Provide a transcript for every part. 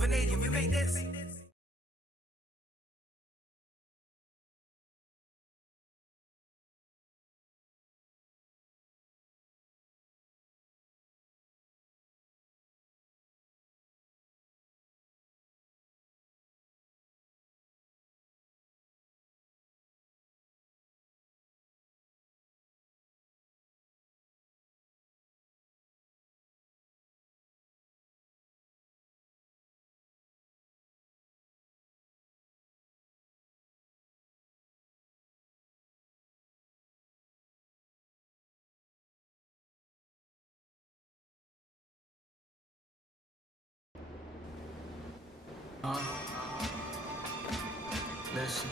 Vanadium, we make this. Listen.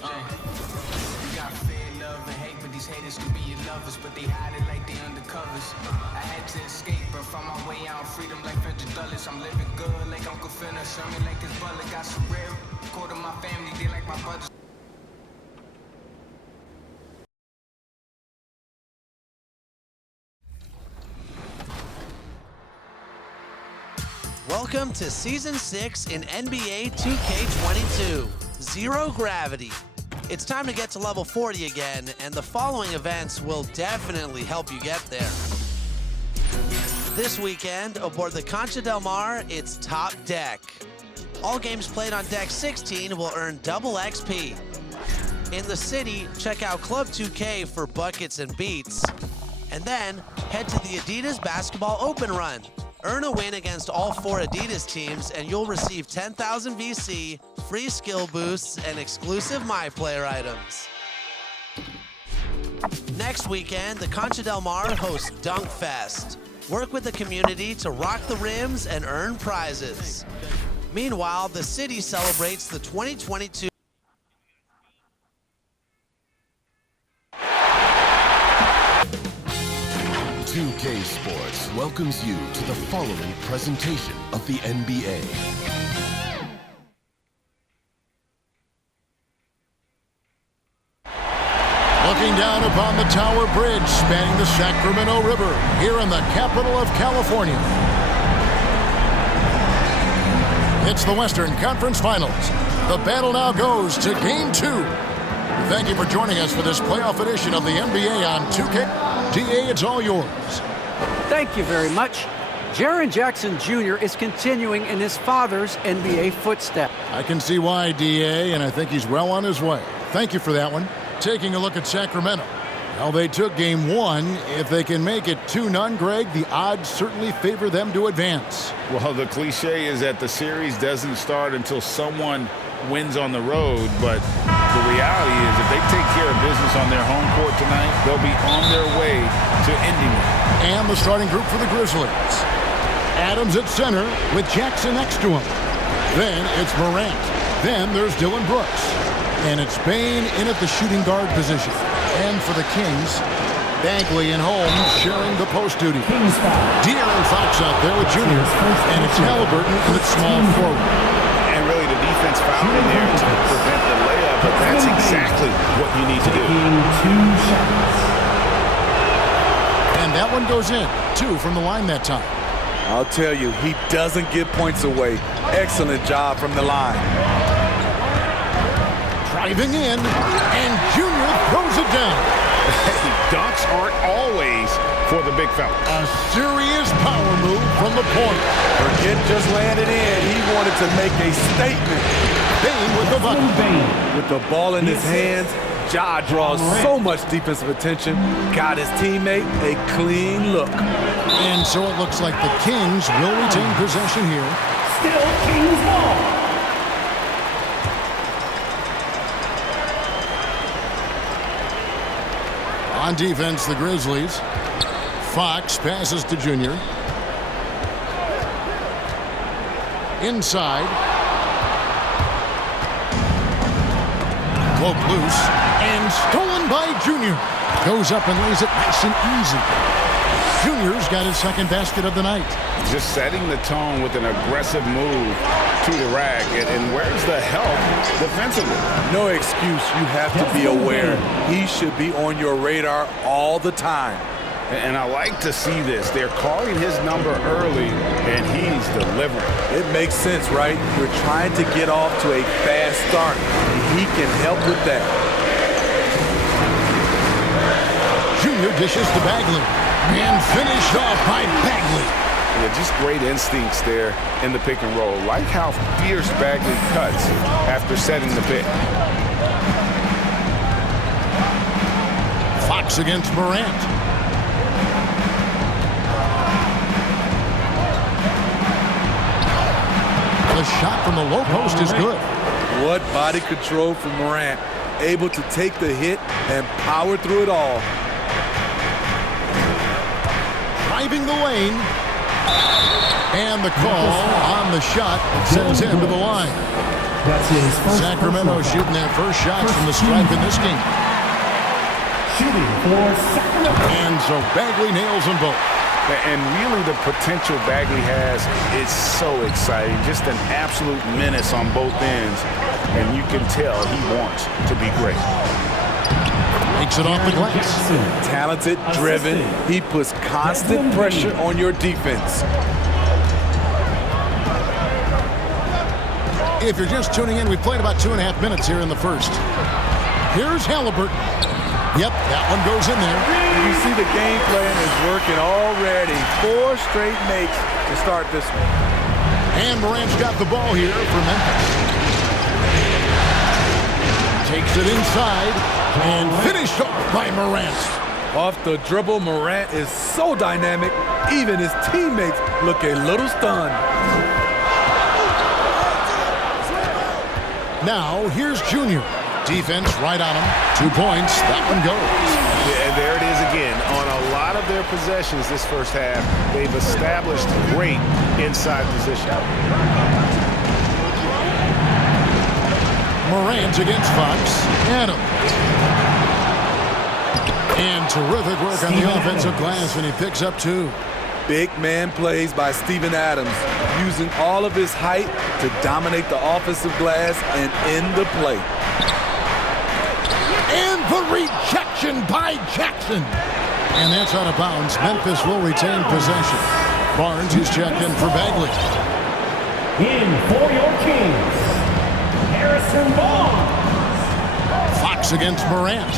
You got fear, love, and hate, but these haters could be your lovers, but they hide it like they undercovers. I had to escape, but found my way out, freedom like Frederick Douglass. I'm living good like Uncle Finna, show me like his brother. Got some real, quarter my family, they like my brothers. Welcome to Season 6 in NBA 2K22, Zero Gravity. It's time to get to level 40 again, and the following events will definitely help you get there. This weekend, aboard the Concha del Mar, it's Top Deck. All games played on Deck 16 will earn double XP. In the city, check out Club 2K for buckets and beats. And then, head to the Adidas Basketball Open Run. Earn a win against all 4 Adidas teams, and you'll receive 10,000 VC, free skill boosts, and exclusive MyPlayer items. Next weekend, the Concha del Mar hosts Dunk Fest. Work with the community to rock the rims and earn prizes. Meanwhile, the city celebrates the 2022 2K Sports welcomes you to the following presentation of the NBA. Looking down upon the Tower Bridge spanning the Sacramento River here in the capital of California. It's the Western Conference Finals. The battle now goes to Game 2. Thank you for joining us for this playoff edition of the NBA on 2K. DA, it's all yours. Thank you very much. Jaren Jackson Jr. is continuing in his father's NBA footsteps. I can see why, DA, and I think he's well on his way. Thank you for that one. Taking a look at Sacramento. Well, they took Game 1. If they can make it 2-0, Greg, the odds certainly favor them to advance. Well, the cliche is that the series doesn't start until someone wins on the road, but the reality is if they take care of business on their home court tonight, they'll be on their way to ending it. And the starting group for the Grizzlies. Adams at center with Jackson next to him. Then it's Morant. Then there's Dylan Brooks. And it's Bane in at the shooting guard position. And for the Kings, Bagley and Holmes sharing the post duty. De'Aaron Fox out there with Junior. And it's Halliburton in at small forward. And really the defense fouled in there to prevent the layup, but that's exactly what you need to do. And that one goes in. 2 from the line that time. I'll tell you, he doesn't give points away. Excellent job from the line. Driving in, and Junior throws it down. Hey, dunks aren't always for the big fella. A serious power move from the point. Forget just landed in. He wanted to make a statement. Bane with the bucket. With the ball in his hands, Ja draws so much defensive attention. Got his teammate a clean look. And so it looks like the Kings will retain possession here. Still Kings ball. On defense, the Grizzlies. Fox passes to Junior. Inside. Cloak loose. And stolen by Junior. Goes up and lays it nice and easy. Junior's got his second basket of the night. Just setting the tone with an aggressive move to the rack. And where's the help defensively? No excuse. You have to be aware. He should be on your radar all the time. And I like to see this. They're calling his number early, and he's delivering. It makes sense, right? You're trying to get off to a fast start, and he can help with that. Junior dishes to Bagley. And finished off by Bagley. Yeah, just great instincts there in the pick and roll. Like how fierce Bagley cuts after setting the pick. Fox against Morant. The shot from the low post is good. What body control from Morant. Able to take the hit and power through it all. Driving the lane. And the call on the shot sends him to the line. That's his first Sacramento shooting their first shots from the stripe in this game. Shooting for Sacramento. And so Bagley nails them both. And really the potential Bagley has is so exciting. Just an absolute menace on both ends. And you can tell he wants to be great. Makes it off the glass. Talented, driven. He puts constant pressure on your defense. If you're just tuning in, we played about 2.5 minutes here in the first. Here's Halliburton. Yep, that one goes in there. You see the game plan is working already. 4 straight makes to start this one. And Morant's got the ball here for Memphis. Takes it inside and finished off by Morant. Off the dribble, Morant is so dynamic, even his teammates look a little stunned. Now, here's Junior. Defense right on him. 2 points. That one goes. And there it is again. On a lot of their possessions this first half, they've established great inside position. Morant against Fox. Adams. And terrific work on the offensive glass, and he picks up 2. Big man plays by Steven Adams, using all of his height to dominate the offensive glass and end the play. And the rejection by Jackson. And that's out of bounds. Memphis will retain possession. Barnes is checked in for Bagley. In for your Kings, Harrison Barnes. Fox against Morant.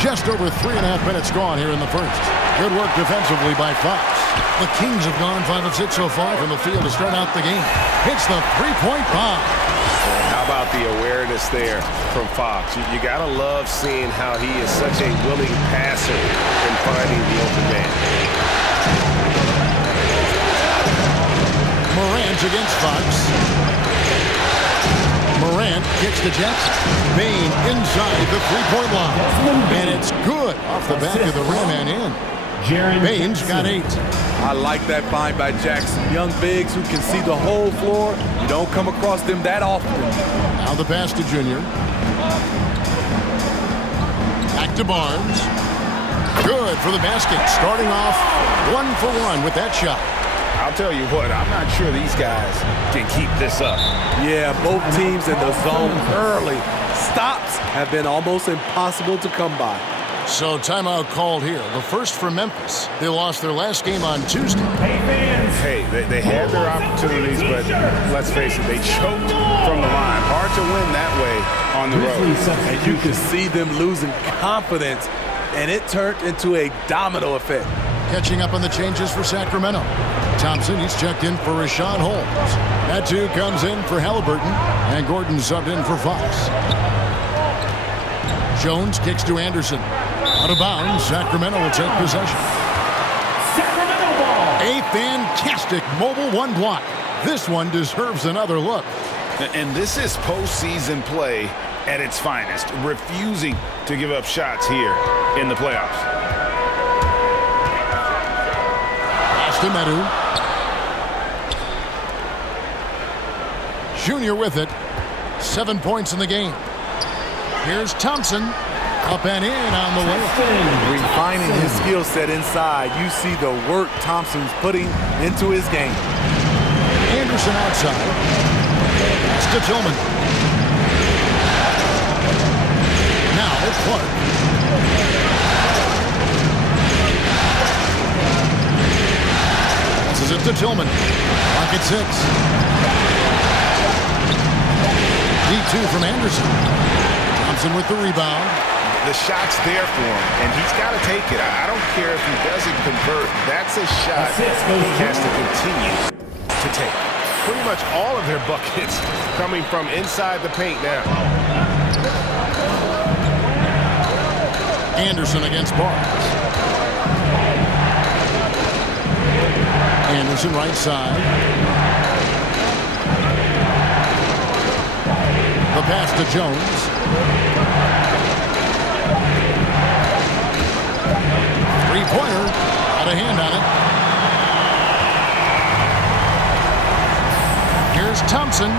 Just over 3.5 minutes gone here in the first. Good work defensively by Fox. The Kings have gone 5 of 6 so far from the field to start out the game. Hits the three-point bomb. How about the awareness there from Fox? You got to love seeing how he is such a willing passer in finding the open man. Morant against Fox. Morant kicks to Jackson. Bain inside the three-point line. And it's good off the back of the rim and in. Bain's got 8. I like that find by Jackson. Young bigs who can see the whole floor. You don't come across them that often. Now the pass to Junior. Back to Barnes. Good for the basket. Starting off 1 for 1 with that shot. I'll tell you what, I'm not sure these guys can keep this up. Yeah, both teams in the zone early. Stops have been almost impossible to come by. So timeout called here. The first for Memphis. They lost their last game on Tuesday. Hey, they had their opportunities, but let's face it, they choked from the line. Hard to win that way on the road. And you can see them losing confidence, and it turned into a domino effect. Catching up on the changes for Sacramento. Thompson, he's checked in for Rashawn Holmes. That too comes in for Halliburton, and Gordon subbed in for Fox. Jones kicks to Anderson. Out of bounds, Sacramento will take possession. Sacramento ball. A fantastic mobile 1 block. This one deserves another look. And this is postseason play at its finest, refusing to give up shots here in the playoffs. To Medu. Junior with it. 7 points in the game. Here's Thompson. Up and in on the layup. Refining his skill set inside. You see the work Thompson's putting into his game. Anderson outside. It's to Tillman. Now Clark. Passes it to Tillman. Clock at 6. D2 from Anderson. Thompson with the rebound. The shot's there for him, and he's got to take it. I don't care if he doesn't convert. That's a shot he has to continue to take. Pretty much all of their buckets coming from inside the paint now. Anderson against Barnes. Anderson right side. The pass to Jones. Three-pointer. Got a hand on it. Here's Thompson.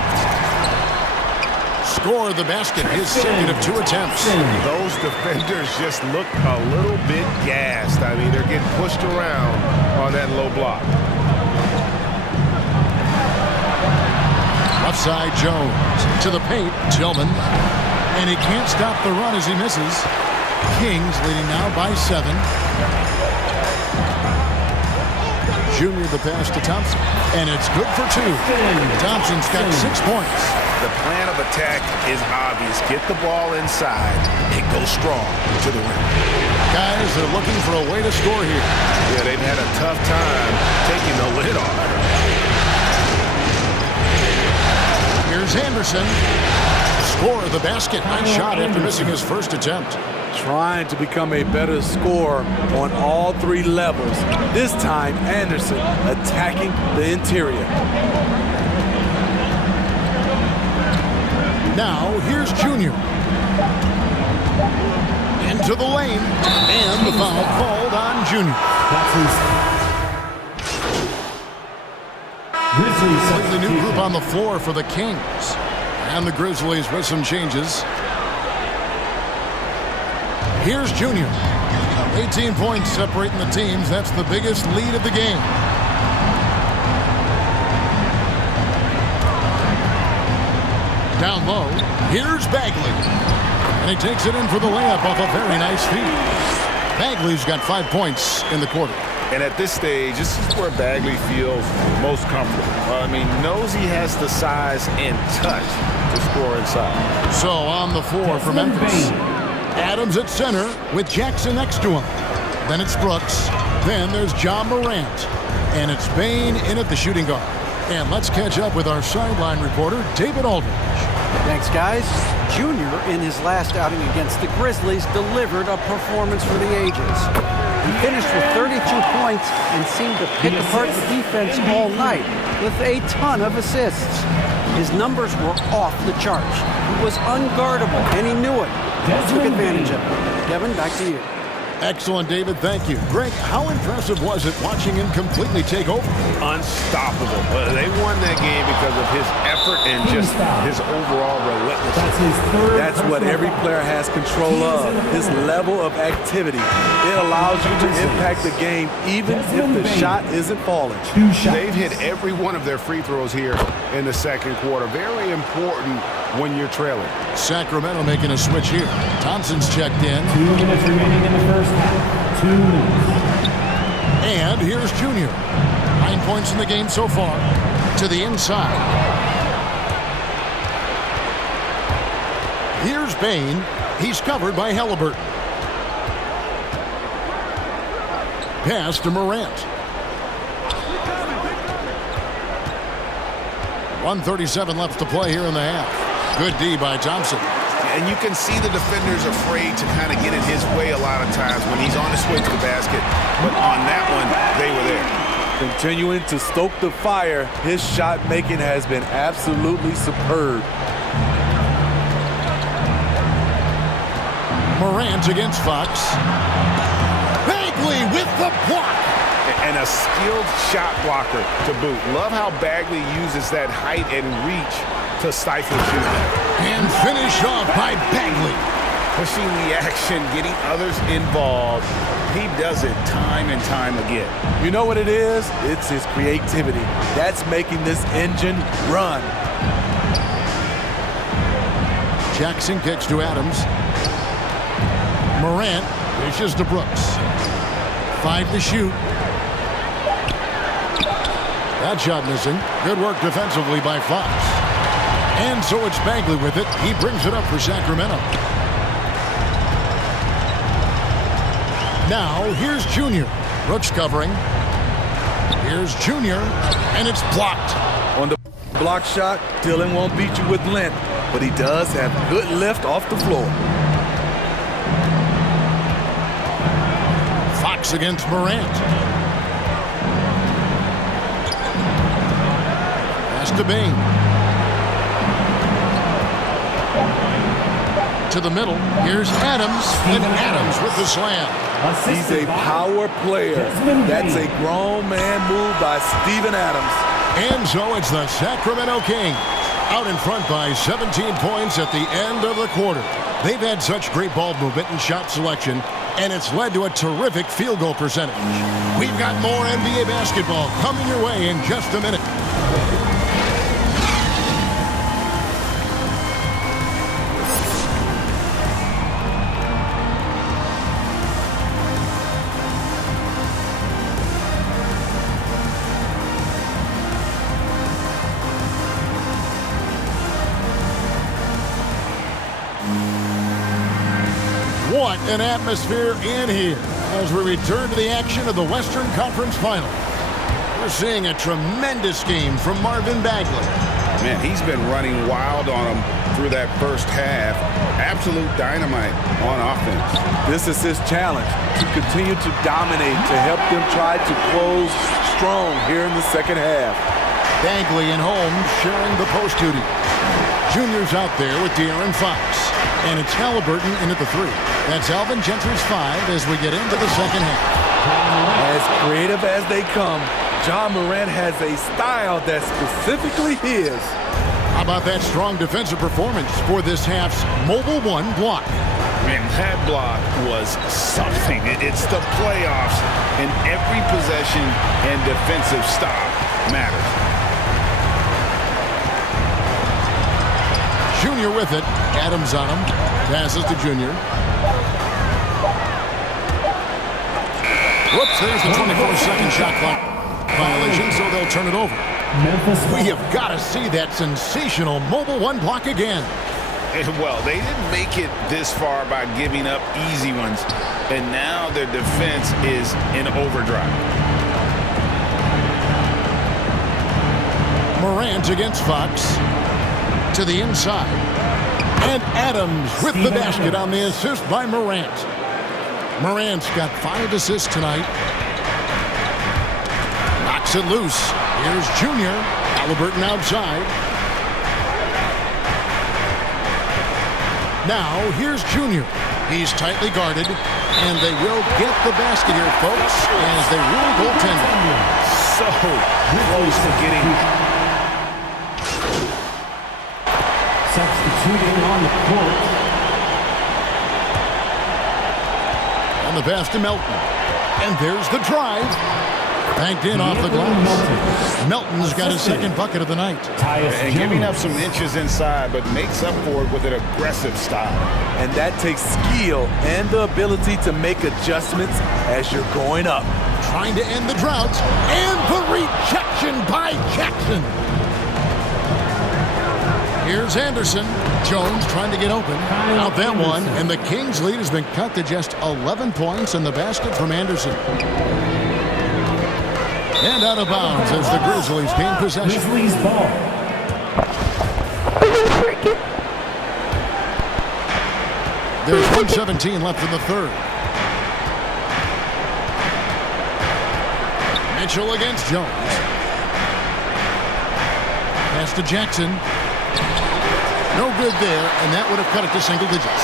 Score the basket. His second of 2 attempts. Those defenders just look a little bit gassed. I mean, they're getting pushed around on that low block. Outside Jones. To the paint. Tillman. And he can't stop the run as he misses. Kings leading now by 7. Junior the pass to Thompson. And it's good for 2. Thompson's got 6 points. The plan of attack is obvious. Get the ball inside and go strong to the rim. Guys, they're looking for a way to score here. Yeah, they've had a tough time taking the lid off. Here's Anderson. Score the basket. Nice shot after missing his first attempt. Trying to become a better scorer on all 3 levels. This time, Anderson attacking the interior. Now, here's Junior. Into the lane. And the foul called on Junior. Completely new group on the floor for the Kings. And the Grizzlies with some changes. Here's Junior. 18 points separating the teams. That's the biggest lead of the game. Down low. Here's Bagley. And he takes it in for the layup off a very nice feed. Bagley's got 5 points in the quarter. And at this stage, this is where Bagley feels most comfortable. I mean, knows he has the size and touch to score inside. So on the floor for Memphis. Adams at center with Jackson next to him. Then it's Brooks. Then there's John Morant. And it's Bane in at the shooting guard. And let's catch up with our sideline reporter, David Aldridge. Thanks, guys. Junior, in his last outing against the Grizzlies, delivered a performance for the ages. He finished with 32 points and seemed to pick apart the defense all night with a ton of assists. His numbers were off the charts. He was unguardable, and he knew it. He took advantage of it. Kevin, back to you. Excellent, David. Thank you. Greg, how impressive was it watching him completely take over? Unstoppable. They won that game because of his effort and just his overall relentlessness. That's what every player has control of, his level of activity. It allows you to impact the game even if the shot isn't falling. They've hit every one of their free throws here in the second quarter. Very important when you're trailing. Sacramento making a switch here. Thompson's checked in. 2 minutes remaining in the first half. 2 minutes. And here's Junior. 9 points in the game so far. To the inside. Here's Bane. He's covered by Halliburton. Pass to Morant. 1:37 left to play here in the half. Good D by Thompson. And you can see the defenders afraid to kind of get in his way a lot of times when he's on his way to the basket. But on that one, they were there. Continuing to stoke the fire, his shot making has been absolutely superb. Morant against Fox. Bagley with the block. And a skilled shot blocker to boot. Love how Bagley uses that height and reach to stifle shooting. And finished off by Bagley. Pushing the action, getting others involved. He does it time and time again. You know what it is? It's his creativity. That's making this engine run. Jackson kicks to Adams. Morant dishes to Brooks. 5 to shoot. That shot missing. Good work defensively by Fox. And so it's Bagley with it. He brings it up for Sacramento. Now here's Junior. Brooks covering. Here's Junior, and it's blocked. On the block shot, Dillon won't beat you with length, but he does have good lift off the floor. Fox against Morant. Pass to Bain. To the middle. Here's Adams, and Adams with the slam. He's a power player. That's a grown man move by Steven Adams. And so it's the Sacramento Kings out in front by 17 points at the end of the quarter. They've had such great ball movement and shot selection, and it's led to a terrific field goal percentage. We've got more NBA basketball coming your way in just a minute. What an atmosphere in here as we return to the action of the Western Conference Final. We're seeing a tremendous game from Marvin Bagley. Man, he's been running wild on him through that first half. Absolute dynamite on offense. This is his challenge, to continue to dominate, to help them try to close strong here in the second half. Bagley and Holmes sharing the post duty. Junior's out there with De'Aaron Fox. And it's Halliburton in at the 3. That's Alvin Gentry's 5 as we get into the second half. As creative as they come, John Morant has a style that's specifically his. How about that strong defensive performance for this half's Mobile One block? Man, that block was something. It's the playoffs, and every possession and defensive stop matters. Junior with it. Adams on him. Passes to Junior. Whoops, there's the 24-second shot clock violation, so they'll turn it over. We have got to see that sensational Mobile One block again. Well, they didn't make it this far by giving up easy ones, and now their defense is in overdrive. Morant against Fox. To the inside. And Adams with the basket on the assist by Morant. Morant's got 5 assists tonight. Knocks it loose. Here's Junior. Halliburton outside. Now here's Junior. He's tightly guarded. And they will get the basket here, folks, as they rule goaltending. So close to getting... Substituting on the court. On the pass to Melton. And there's the drive. Banked in off the glass. Melton's got his second bucket of the night. And giving up some inches inside, but makes up for it with an aggressive style. And that takes skill and the ability to make adjustments as you're going up. Trying to end the drought. And the rejection by Jackson. Here's Anderson. Jones trying to get open. Out that one, and the Kings' lead has been cut to just 11 points in the basket from Anderson. And out of bounds as the Grizzlies gain possession. Grizzlies ball. There's 1:17 left in the third. Mitchell against Jones. Pass to Jackson. No good there, and that would have cut it to single digits.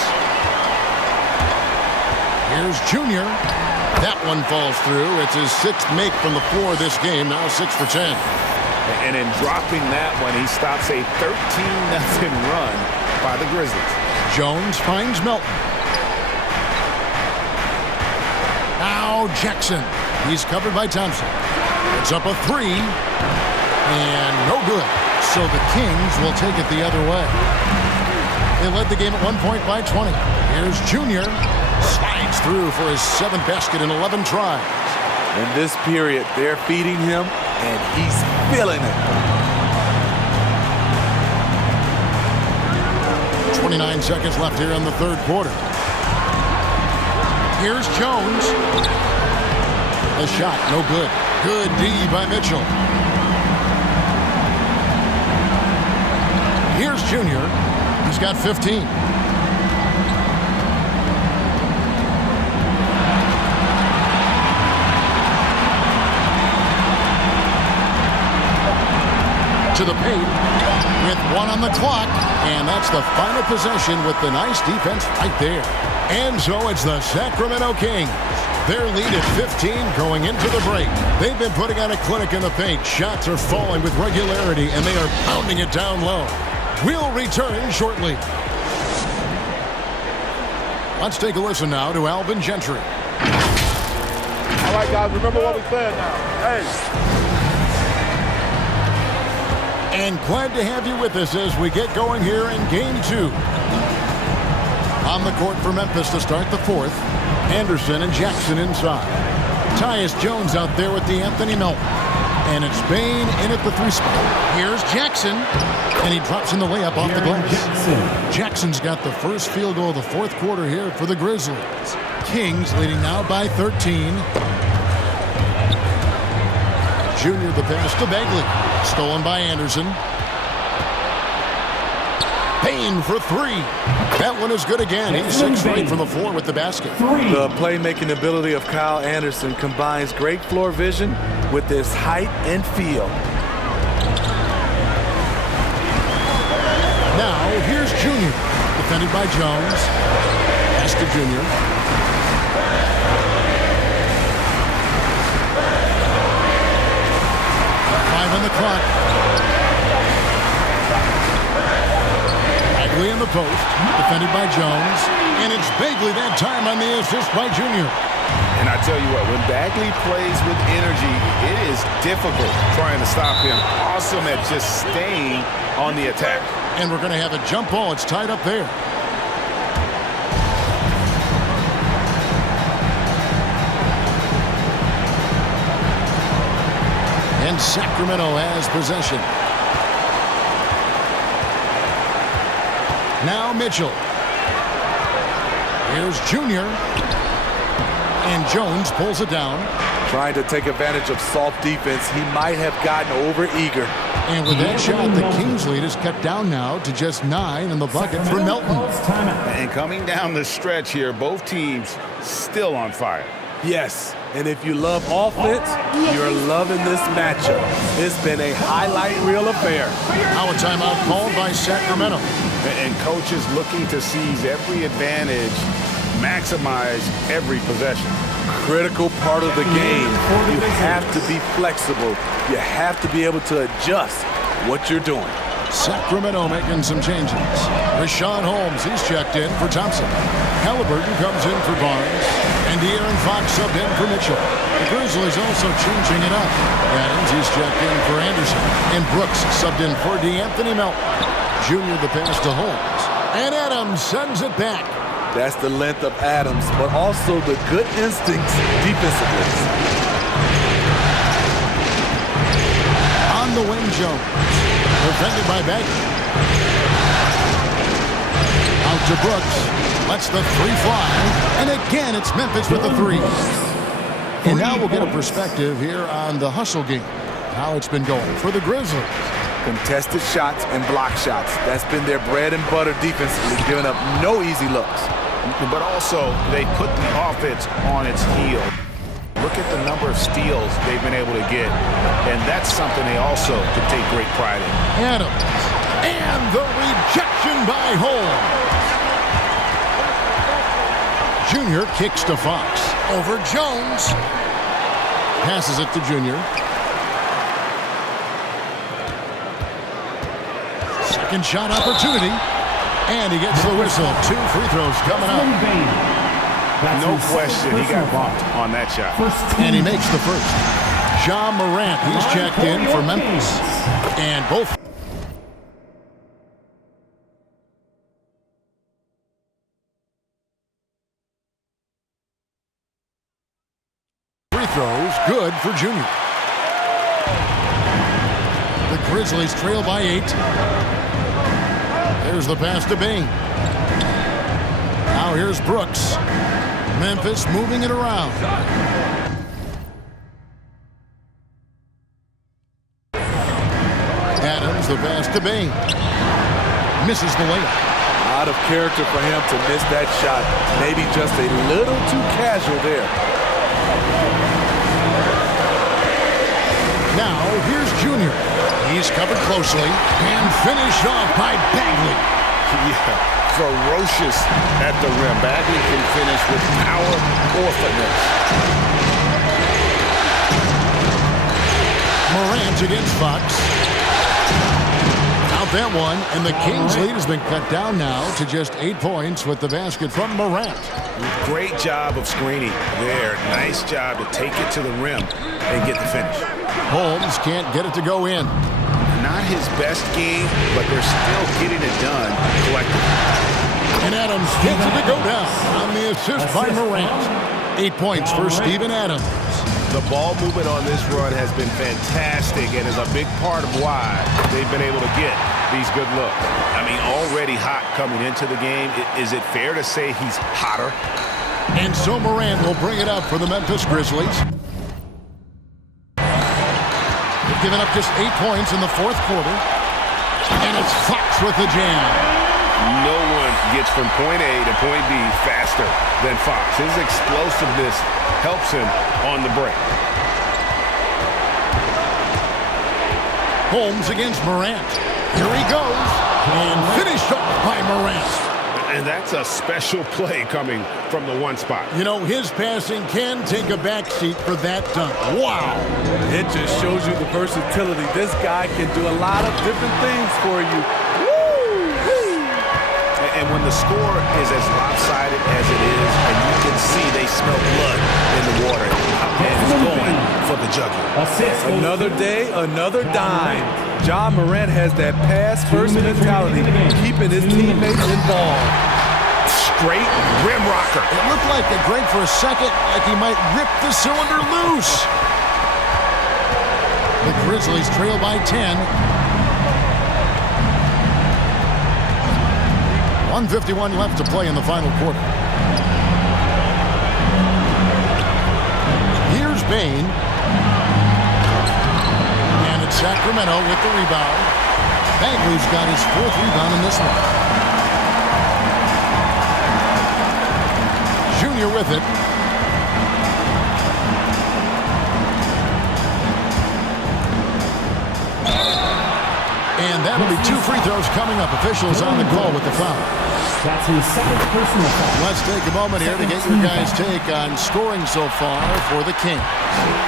Here's Junior. That one falls through. It's his 6th make from the floor this game, now 6 for 10. And in dropping that one, he stops a 13-0 run by the Grizzlies. Jones finds Melton. Now Jackson. He's covered by Thompson. It's up a 3. And no good. So the Kings will take it the other way. They led the game at one point by 20. Here's Junior. Slides through for his 7th basket in 11 tries. In this period, they're feeding him, and he's feeling it. 29 seconds left here in the third quarter. Here's Jones. The shot, no good. Good D by Mitchell. Here's Junior. He's got 15. To the paint with 1 on the clock, and that's the final possession with the nice defense right there. And so it's the Sacramento Kings. Their lead at 15 going into the break. They've been putting on a clinic in the paint. Shots are falling with regularity, and they are pounding it down low. We'll return shortly. Let's take a listen now to Alvin Gentry. All right, guys, remember what we said now. Hey. And glad to have you with us as we get going here in Game 2. On the court for Memphis to start the fourth. Anderson and Jackson inside. Tyus Jones out there with D'Anthony Melton. And it's Bane in at the 3 spot. Here's Jackson. And he drops in the layup off the glass. Jackson's got the first field goal of the fourth quarter here for the Grizzlies. Kings leading now by 13. Junior the pass to Bagley. Stolen by Anderson. Payne for 3. That one is good again. He's 6 straight from the floor with the basket. The playmaking ability of Kyle Anderson combines great floor vision with his height and feel. Now, here's Junior. Defended by Jones. Pass to Junior. On the clock. Bagley in the post, defended by Jones, and it's Bagley that time on the assist by Junior. And I tell you what, when Bagley plays with energy, it is difficult trying to stop him. Awesome at just staying on the attack. And we're going to have a jump ball. It's tied up there. And Sacramento has possession. Now Mitchell. Here's Junior. And Jones pulls it down. Trying to take advantage of soft defense. He might have gotten over-eager. And with that shot, the Kings lead is cut down now to just 9 in the bucket for Melton. And coming down the stretch here, both teams still on fire. Yes, and if you love offense, you're loving this matchup. It's been a highlight reel affair. Now a timeout called by Sacramento. And coaches looking to seize every advantage, maximize every possession. Critical part of the game. You have to be flexible. You have to be able to adjust what you're doing. Sacramento making some changes. Rashawn Holmes, he's checked in for Thompson. Halliburton comes in for Barnes. And De'Aaron Fox subbed in for Mitchell. The Grizzlies also changing it up. Adams, he's checked in for Anderson. And Brooks subbed in for D'Anthony Melton. Junior the pass to Holmes. And Adams sends it back. That's the length of Adams, but also the good instincts defensively. On the wing, Jones. Defended by Bagley. Out to Brooks. Lets the 3 fly. And again, it's Memphis with the 3. And now we'll get a perspective here on the hustle game. How it's been going for the Grizzlies. Contested shots and block shots. That's been their bread and butter defensively, giving up no easy looks. But also, they put the offense on its heel. Look at the number of steals they've been able to get. And that's something they also can take great pride in. Adams. And the rejection by Holmes. Junior kicks to Fox. Over Jones. Passes it to Junior. Second shot opportunity. And he gets the whistle. 2 free throws coming up. No question, he got bumped on that shot. And he makes the first. Ja Morant, he's checked in for Memphis. And both free throws, good for Junior. The Grizzlies trail by 8. There's the pass to Bain. Now here's Brooks. Memphis moving it around. Adams, the pass to Bain. Misses the layup. Out of character for him to miss that shot. Maybe just a little too casual there. Now, here's Junior. He's covered closely and finished off by Bagley. Yeah, ferocious at the rim. Bagley can finish with power or finesse. Morant against Fox. Out that one, and the Kings' lead has been cut down now to just 8 points with the basket from Morant. Great job of screening there. Nice job to take it to the rim and get the finish. Holmes can't get it to go in. Not his best game, but they're still getting it done collectively. And Adams gets it to go down on the assist by Morant. 8 points for Steven Adams. The ball movement on this run has been fantastic and is a big part of why they've been able to get these good looks. I mean, already hot coming into the game. Is it fair to say he's hotter? And so Morant will bring it up for the Memphis Grizzlies. They've given up just 8 points in the fourth quarter. And it's Fox with the jam. No one gets from point A to point B faster than Fox. His explosiveness helps him on the break. Holmes against Morant. Here he goes. And finished off by Morant. And that's a special play coming from the one spot. You know, his passing can take a backseat for that dunk. Wow. It just shows you the versatility. This guy can do a lot of different things for you. And when the score is as lopsided as it is, and you can see they smell blood in the water, and it's going for the jugular. Another day, another dime. Ja Morant has that pass-first mentality, keeping his teammates involved. Straight rim rocker. It looked like a Greg for a second, like he might rip the cylinder loose. The Grizzlies trail by 10. 1:51 left to play in the final quarter. Here's Bain. And it's Sacramento with the rebound. Bagley's got his 4th rebound in this one. Junior with it. And that'll be 2 free throws coming up. Officials on the call with the foul. That's his 2nd personal foul. Let's take a moment here to get your guys' take on scoring so far for the Kings.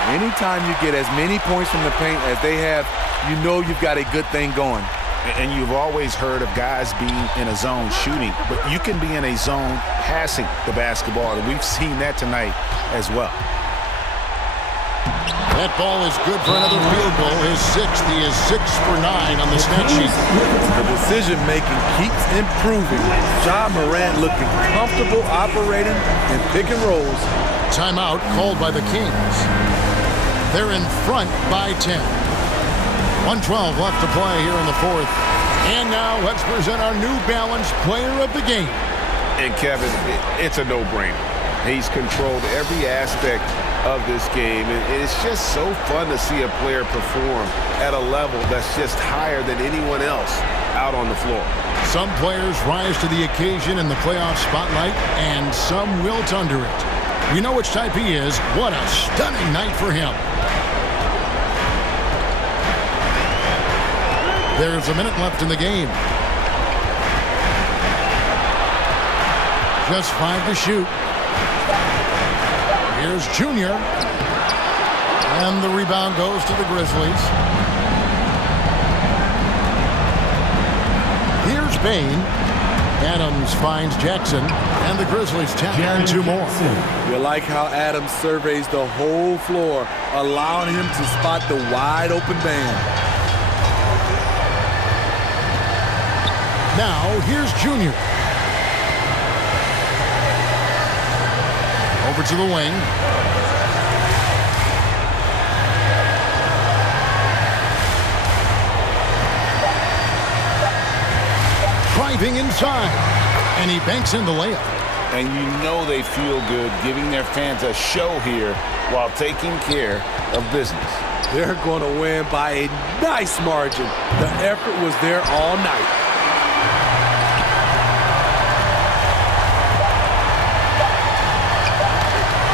Anytime you get as many points from the paint as they have, you know you've got a good thing going. And you've always heard of guys being in a zone shooting, but you can be in a zone passing the basketball, and we've seen that tonight as well. That ball is good for another field goal. His 6th. He is 6 for 9 on the stat sheet. The decision-making keeps improving. Ja Morant looking comfortable operating in pick and rolls. Timeout called by the Kings. They're in front by 10. 1:12 left to play here in the 4th. And now let's present our New Balance player of the game. And Kevin, it's a no-brainer. He's controlled every aspect of this game. And it's just so fun to see a player perform at a level that's just higher than anyone else out on the floor. Some players rise to the occasion in the playoff spotlight, and some wilt under it. You know which type he is. What a stunning night for him. There's a minute left in the game. Just 5 to shoot. Here's Junior. And the rebound goes to the Grizzlies. Here's Bain. Adams finds Jackson. And the Grizzlies tap in 2 more. You like how Adams surveys the whole floor, allowing him to spot the wide open man. Now, here's Junior. Over to the wing. driving inside. And he banks in the layup. And you know they feel good giving their fans a show here while taking care of business. They're going to win by a nice margin. The effort was there all night.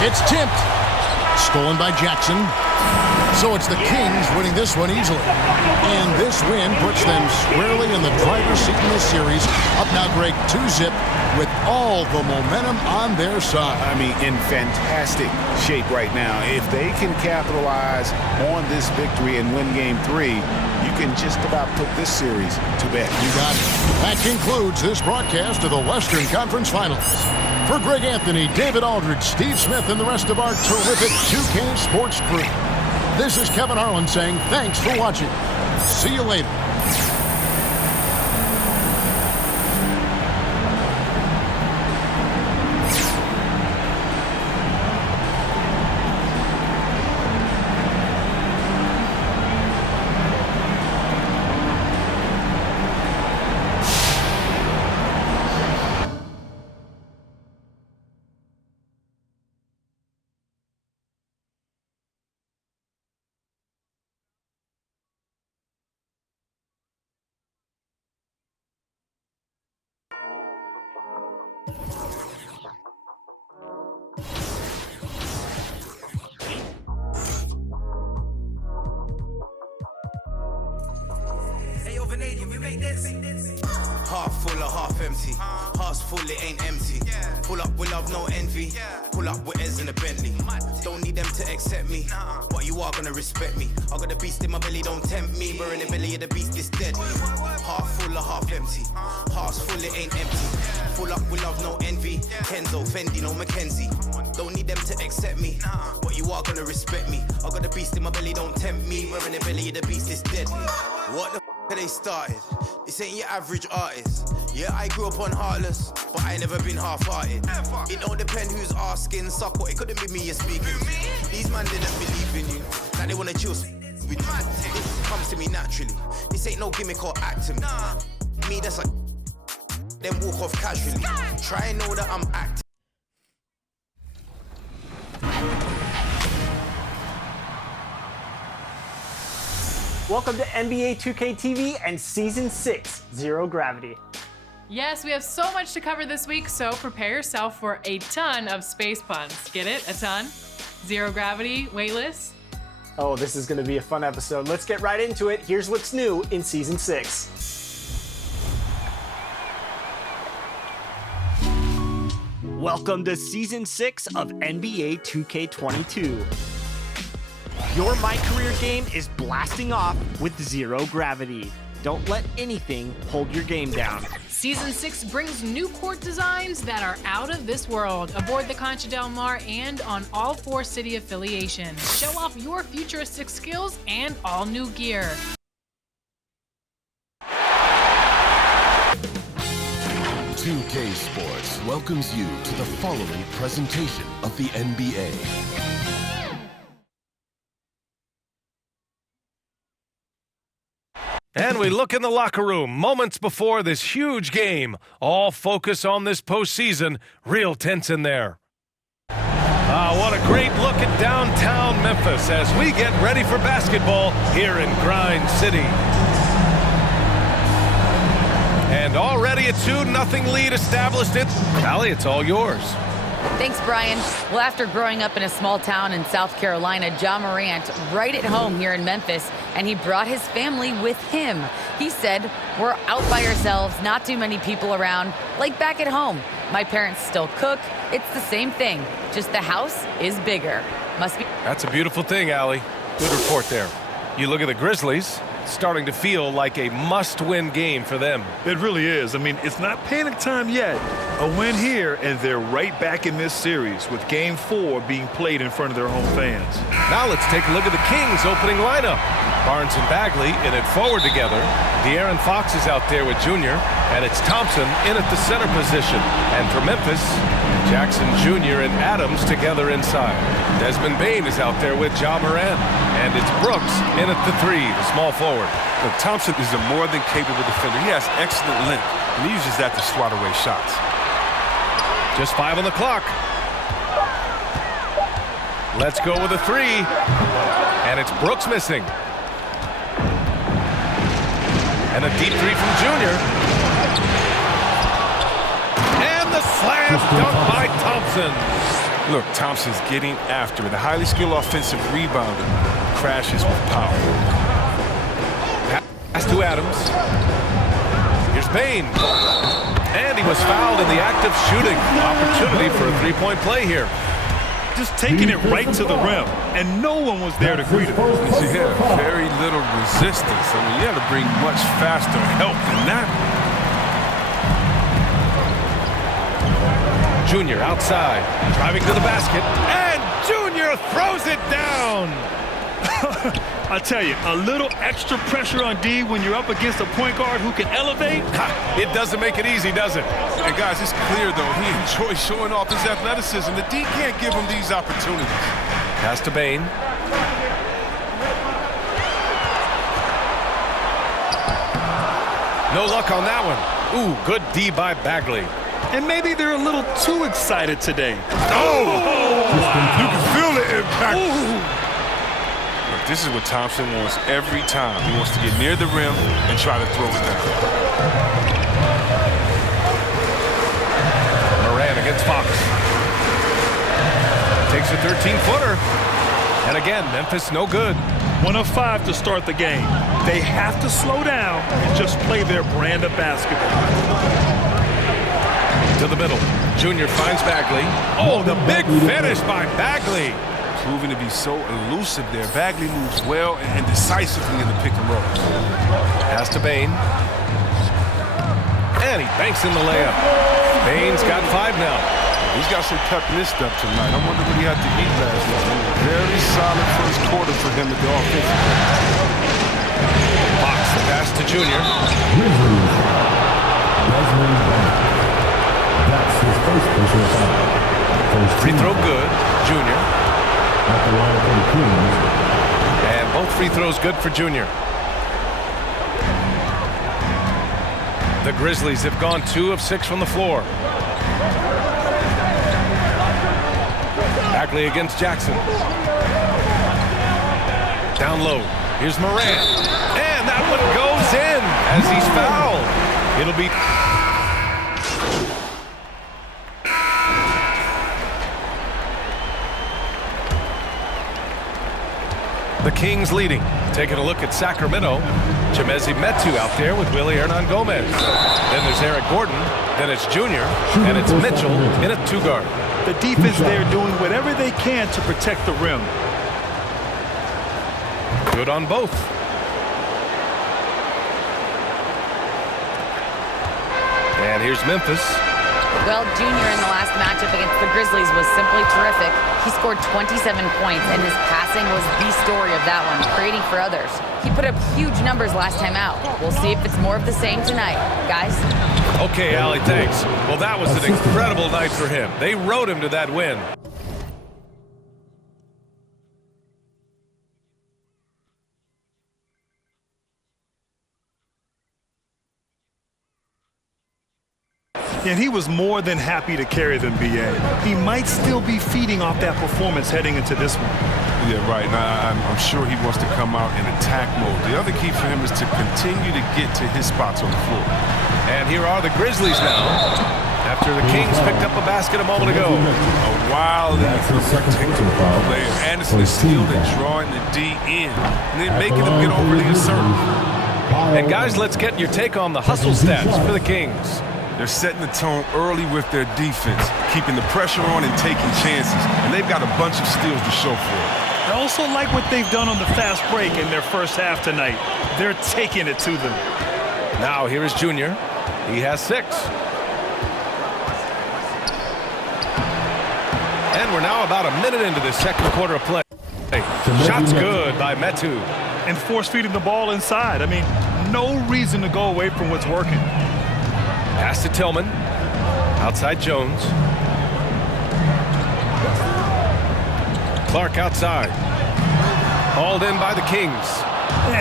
It's tipped. Stolen by Jackson. So it's the Kings winning this one easily. And this win puts them squarely in the driver's seat in this series. Up now, Greg, 2-zip with all the momentum on their side. I mean, in fantastic shape right now. If they can capitalize on this victory and win Game 3, you can just about put this series to bed. You got it. That concludes this broadcast of the Western Conference Finals. For Greg Anthony, David Aldridge, Steve Smith, and the rest of our terrific 2K Sports crew, this is Kevin Harlan saying thanks for watching. See you later. Half full or half empty. Heart's full, it ain't empty. Pull up with love, no envy. Pull up with Ez in a Bentley. Don't need them to accept me, but you are gonna respect me. I got the beast in my belly, don't tempt me. We're in the belly of the beast, it's dead. Half full or half empty. Heart's full, it ain't empty. Pull up with love, no envy. Kenzo, Fendi, no Mackenzie. Don't need them to accept me, but you are gonna respect me. I got the beast in my belly, don't tempt me. We're in the belly of the beast, it's dead. What the f*** they started? This ain't your average artist. Yeah, I grew up on Heartless, but I ain't never been half-hearted. It don't depend who's asking, suck what, it couldn't be me you're speaking. These man didn't believe in you, now they wanna chill with you. It comes to me naturally, this ain't no gimmick or act to me. Me, that's like, then walk off casually. Try and know that I'm acting. Welcome to NBA 2K and Season 6, Zero Gravity. Yes, we have so much to cover this week, so prepare yourself for a ton of space puns. Get it? A ton? Zero gravity, weightless. Oh, this is going to be a fun episode. Let's get right into it. Here's what's new in Season 6. Welcome to Season 6 of NBA 2K22. Your My Career game is blasting off with Zero Gravity. Don't let anything hold your game down. Season 6 brings new court designs that are out of this world aboard the Concha Del Mar and on all 4 city affiliations. Show off your futuristic skills and all new gear. .2K Sports welcomes you to the following presentation of the NBA. And we look in the locker room moments before this huge game. All focus on this postseason. Real tense in there. What a great look at downtown Memphis as we get ready for basketball here in Grind City. And already a 2-0 lead established. Allie, it's all yours. Thanks, Brian. Well, after growing up in a small town in South Carolina, Ja Morant right at home here in Memphis, and he brought his family with him. He said, "We're out by ourselves, not too many people around, like back at home. My parents still cook. It's the same thing, just the house is bigger." Must be. That's a beautiful thing, Allie. Good report there. You look at the Grizzlies, starting to feel like a must-win game for them. It really is. I mean, it's not panic time yet. A win here, and they're right back in this series with Game 4 being played in front of their home fans. Now let's take a look at the Kings' opening lineup. Barnes and Bagley in it forward together. De'Aaron Fox is out there with Junior, and it's Thompson in at the center position. And for Memphis, Jackson Jr. and Adams together inside. Desmond Bain is out there with Ja Morant. And it's Brooks in at the 3, the small forward. Look, Thompson is a more than capable defender. He has excellent length, and he uses that to swat away shots. Just 5 on the clock. Let's go with a 3. And it's Brooks missing. And a deep 3 from Junior. And the slam dunk by Thompson. Look, Thompson's getting after it. The highly skilled offensive rebounder crashes with power. Pass to Adams. Here's Bain. And he was fouled in the act of shooting. Opportunity for a three-point play here. Just taking it right to the rim, and no one was there to greet him. Yeah, very little resistance. I mean, you had to bring much faster help than that. Junior outside, driving to the basket, and Junior throws it down. I tell you, a little extra pressure on D when you're up against a point guard who can elevate. It doesn't make it easy, does it? And guys, it's clear, though, he enjoys showing off his athleticism. The D can't give him these opportunities. Pass to Bain. No luck on that one. Ooh, good D by Bagley. And maybe they're a little too excited today. Oh! Wow. You can feel the impact. Ooh. Look, this is what Thompson wants every time. He wants to get near the rim and try to throw it down. Moran against Fox. Takes a 13-footer. And again, Memphis no good. 1 of 5 to start the game. They have to slow down and just play their brand of basketball. To the middle. Junior finds Bagley. Oh, the big finish by Bagley. Proving to be so elusive there. Bagley moves well and decisively in the pick and roll. Pass to Bain. And he banks in the layup. Bain's got 5 now. He's got some pep in his step tonight. I wonder what he had to eat last night. Very solid first quarter for him at the offensive end. Fox, the pass to Junior. That's his first personal foul. Free throw good. Junior. At the line for the Kings. And both free throws good for Junior. The Grizzlies have gone 2 of 6 from the floor. Bagley against Jackson. Down low. Here's Moran. And that one goes in as he's fouled. It'll be... The Kings leading. Taking a look at Sacramento. Chimezi Metu out there with Willie Hernan-Gomez. Then there's Eric Gordon. Then it's Junior. And it's Mitchell in a 2-guard. The defense there doing whatever they can to protect the rim. Good on both. And here's Memphis. Well, Junior in the last matchup against the Grizzlies was simply terrific. He scored 27 points, and his passing was the story of that one, creating for others. He put up huge numbers last time out. We'll see if it's more of the same tonight. Guys? Okay, Allie, thanks. Well, that was an incredible night for him. They rode him to that win. And he was more than happy to carry them, B.A. He might still be feeding off that performance heading into this one. Yeah, right. Now, I'm sure he wants to come out in attack mode. The other key for him is to continue to get to his spots on the floor. And here are the Grizzlies now, after the Kings picked up a basket a moment ago. A wild and unpredictable player. Anderson is skilled at drawing the D in and then making them get overly assertive. And guys, let's get your take on the hustle stats for the Kings. They're setting the tone early with their defense, keeping the pressure on and taking chances. And they've got a bunch of steals to show for it. I also like what they've done on the fast break in their first half tonight. They're taking it to them. Now here is Junior. He has 6. And we're now about a minute into the second quarter of play. Shot's good by Metu. And force feeding the ball inside. I mean, no reason to go away from what's working. Pass to Tillman. Outside Jones. Clark outside. Hauled in by the Kings.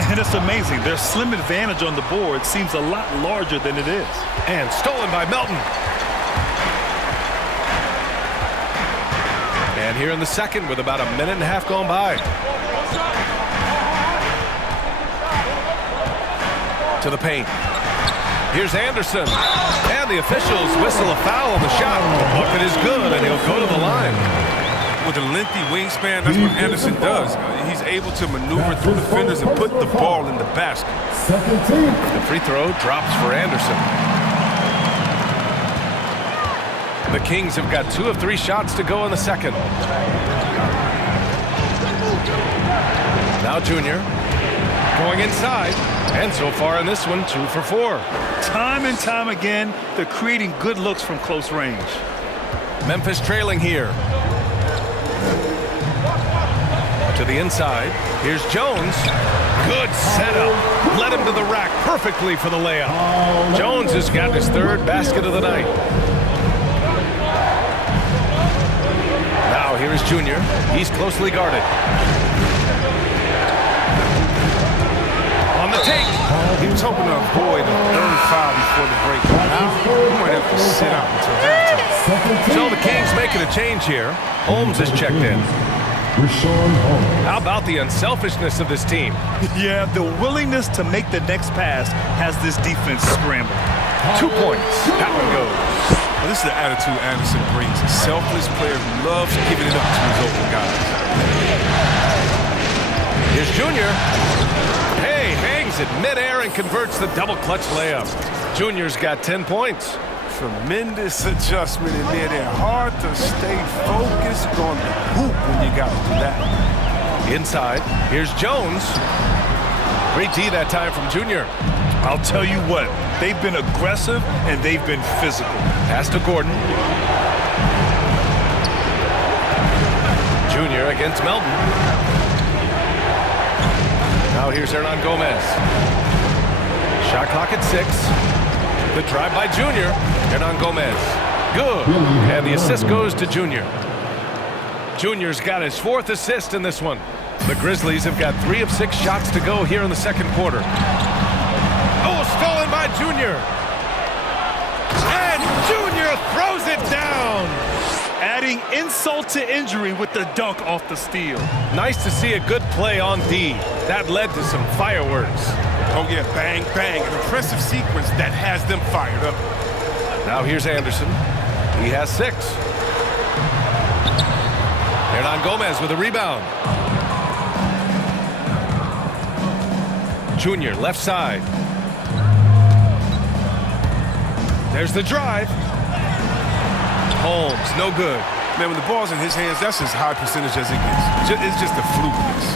And it's amazing. Their slim advantage on the board seems a lot larger than it is. And stolen by Melton. And here in the second with about a minute and a half gone by. To the paint. Here's Anderson. And the officials whistle a foul on the shot. The bucket is good, and he'll go to the line. With a lengthy wingspan, that's what Anderson does. He's able to maneuver through defenders and put the ball in the basket. The free throw drops for Anderson. The Kings have got 2 of 3 shots to go in the second. Now Junior going inside. And so far in this one, 2 for 4. Time and time again, they're creating good looks from close range. Memphis trailing here. To the inside. Here's Jones. Good setup. Led him to the rack perfectly for the layup. Jones has got his 3rd basket of the night. Now here is Junior. He's closely guarded. On the take. He was hoping to avoid a 3rd foul before the break. Now he might have to sit out until halftime. So the Kings making a change here. Holmes is checked in. How about the unselfishness of this team? Yeah, the willingness to make the next pass has this defense scrambled. 2 points. That one goes. Well, this is the attitude Anderson brings. A selfless player who loves giving it up to his open guys. Here's Junior. Hey, hangs it midair and converts the double clutch layup. Junior's got 10 points. Tremendous adjustment in there. They're hard to stay focused on the hoop when you got to do that. Inside, here's Jones. Great D that time from Junior. I'll tell you what, they've been aggressive and they've been physical. Pass to Gordon. Junior against Melton. Now here's Hernan Gomez. Shot clock at 6. The drive by Junior. Hernan Gomez. Good. And the assist goes to Junior. Junior's got his 4th assist in this one. The Grizzlies have got 3 of 6 shots to go here in the second quarter. Oh, stolen by Junior. And Junior throws it down. Adding insult to injury with the dunk off the steal. Nice to see a good play on D. That led to some fireworks. Oh, yeah, bang, bang. An impressive sequence that has them fired up. Now here's Anderson. He has 6. Hernan Gomez with a rebound. Junior, left side. There's the drive. Holmes, no good. Man, when the ball's in his hands, that's as high percentage as it gets. It's just a flukiness.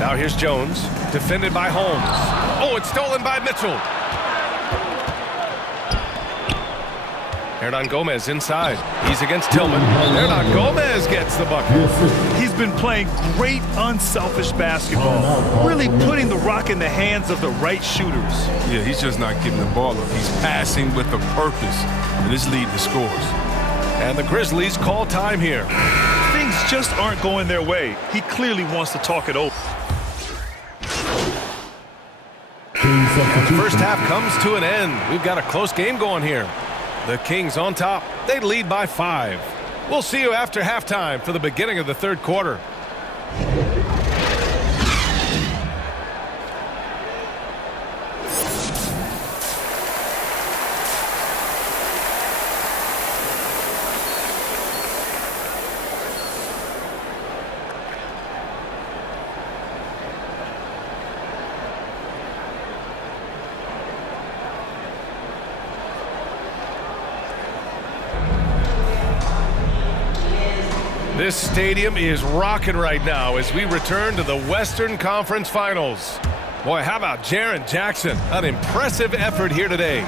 Now here's Jones, defended by Holmes. Oh, it's stolen by Mitchell. Hernan Gomez inside. He's against Tillman. Hernan Gomez gets the bucket. He's been playing great unselfish basketball. Really putting the rock in the hands of the right shooters. Yeah, he's just not giving the ball up. He's passing with a purpose. And this lead to scores. And the Grizzlies call time here. Things just aren't going their way. He clearly wants to talk it over. And the first half comes to an end. We've got a close game going here. The Kings on top. They lead by 5. We'll see you after halftime for the beginning of the third quarter. This stadium is rocking right now as we return to the Western Conference Finals. Boy, how about Jaren Jackson? An impressive effort here today.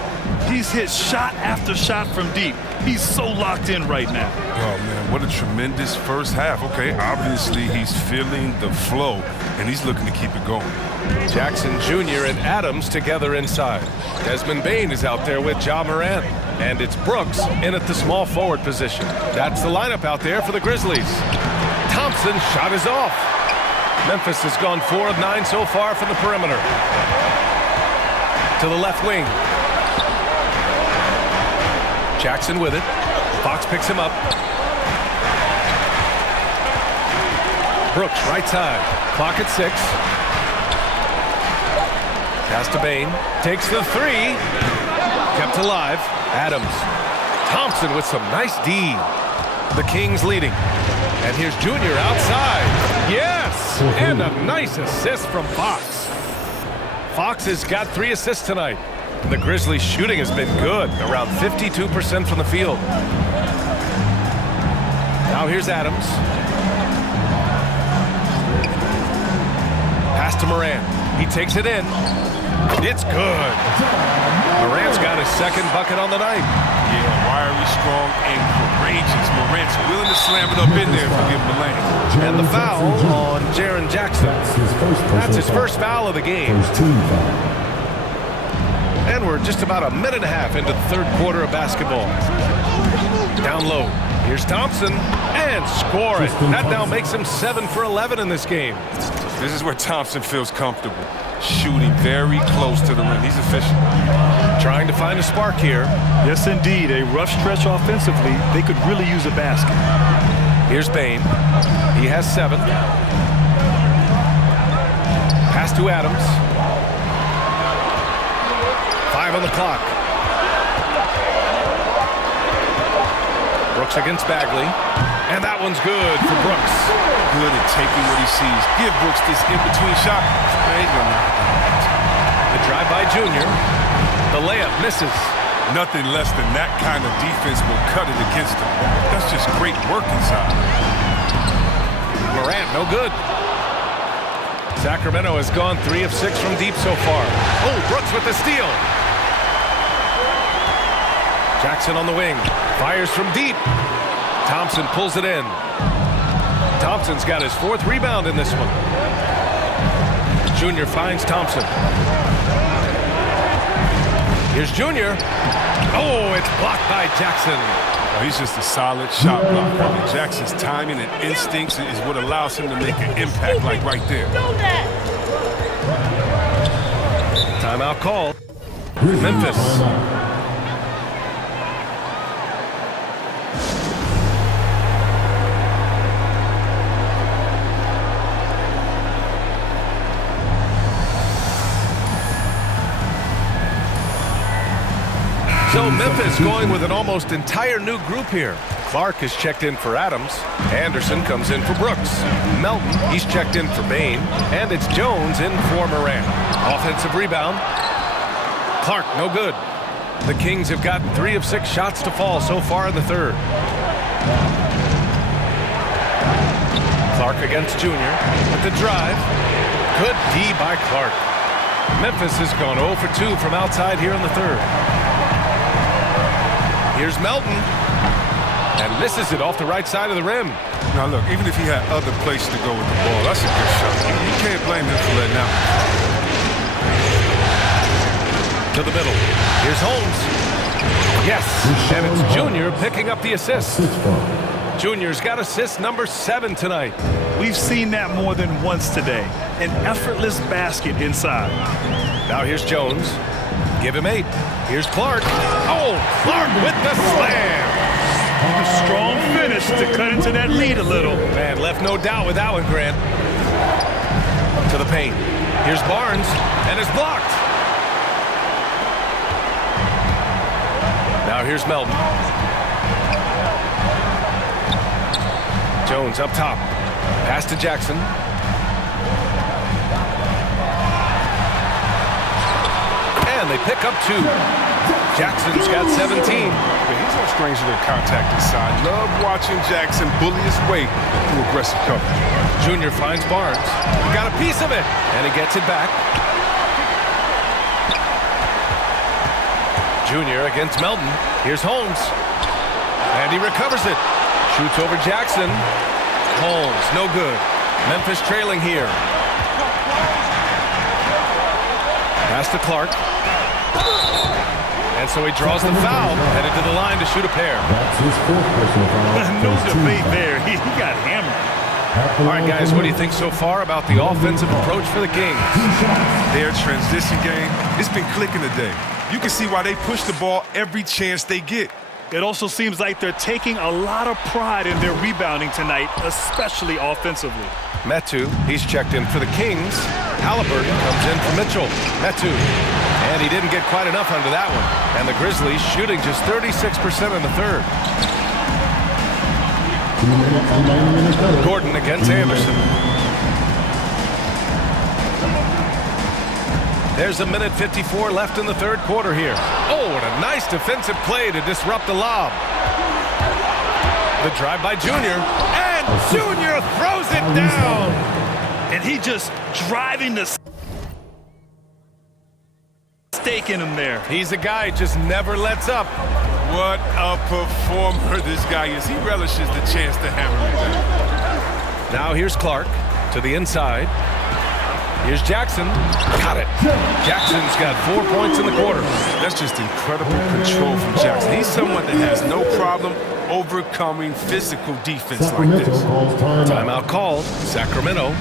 He's hit shot after shot from deep. He's so locked in right now. Oh, man, what a tremendous first half. Okay, obviously he's feeling the flow, and he's looking to keep it going. Jackson Jr. and Adams together inside. Desmond Bane is out there with Ja Morant. And it's Brooks in at the small forward position. That's the lineup out there for the Grizzlies. Thompson's shot is off. Memphis has gone 4 of 9 so far from the perimeter. To the left wing. Jackson with it. Fox picks him up. Brooks right side. Clock at 6. Pass to Bane. Takes the 3. Kept alive. Adams. Thompson with some nice D. The Kings leading. And here's Junior outside. Yes! And a nice assist from Fox. Fox has got 3 assists tonight. The Grizzlies' shooting has been good, around 52% from the field. Now here's Adams. Pass to Morant. He takes it in. It's good. Morant's got his second bucket on the night. Yeah, wiry, strong, and courageous. Morant's willing to slam it up in there if you give him the lane. And the foul on Jaren Jackson. That's his first foul of the game. And we're just about a minute and a half into the third quarter of basketball. Down low. Here's Thompson. And score it. That now makes him 7 for 11 in this game. This is where Thompson feels comfortable. Shooting very close to the rim. He's efficient. Trying to find a spark here. Yes, indeed. A rough stretch offensively. They could really use a basket. Here's Bane. He has 7. Pass to Adams. 5 on the clock. Brooks against Bagley. And that one's good for Brooks. Good at taking what he sees. Give Brooks this in-between shot. The drive by Junior. The layup misses. Nothing less than that kind of defense will cut it against him. That's just great work inside. Morant, no good. Sacramento has gone 3 of 6 from deep so far. Oh, Brooks with the steal. Jackson on the wing. Fires from deep. Thompson pulls it in. Thompson's got his 4th rebound in this one. Junior finds Thompson. Here's Junior. Oh, it's blocked by Jackson. Oh, he's just a solid shot blocker. I mean, Jackson's timing and instincts is what allows him to make an impact like right there. Timeout call. Memphis. So Memphis going with an almost entire new group here. Clark is checked in for Adams. Anderson comes in for Brooks. Melton, he's checked in for Bane. And it's Jones in for Morant. Offensive rebound. Clark, no good. The Kings have gotten 3 of 6 shots to fall so far in the third. Clark against Junior with the drive. Good D by Clark. Memphis has gone 0 for 2 from outside here in the third. Here's Melton. And misses it off the right side of the rim. Now look, even if he had other places to go with the ball, that's a good shot. You can't blame him for letting out. To the middle. Here's Holmes. Yes, and it's Junior picking up the assist. Junior's got assist number 7 tonight. We've seen that more than once today. An effortless basket inside. Now here's Jones. Give him 8. Here's Clark. Oh, Clark with the slam. A strong finish to cut into that lead a little. Man, left no doubt with that one, Grant. To the paint. Here's Barnes, and it's blocked. Now here's Melton. Jones up top. Pass to Jackson. And they pick up 2. Jackson's got 17. He's no stranger to contact inside. Love watching Jackson bully his way through aggressive coverage. Junior finds Barnes. He got a piece of it, and he gets it back. Junior against Melton. Here's Holmes. And he recovers it. Shoots over Jackson. Holmes, no good. Memphis trailing here. Pass to Clark. And so he draws the foul, headed to the line to shoot a pair. That's his fourth personal foul. No debate there. He got hammered. All right, guys, what do you think so far about the offensive approach for the Kings? Their transition game, it's been clicking today. You can see why they push the ball every chance they get. It also seems like they're taking a lot of pride in their rebounding tonight, especially offensively. Metu, he's checked in for the Kings. Halliburton comes in for Mitchell. Metu, and he didn't get quite enough under that one. And the Grizzlies shooting just 36% in the third. Gordon against Anderson. There's a minute 54 left in the third quarter here. Oh, and a nice defensive play to disrupt the lob. The drive by Junior, and Junior throws it down. And he just driving the stake in him there. He's a guy who just never lets up. What a performer this guy is. He relishes the chance to hammer it down. Now here's Clark to the inside. Here's Jackson. Got it. Jackson's got 4 points in the quarter. That's just incredible control from Jackson. He's someone that has no problem overcoming physical defense like this. Timeout called. Sacramento.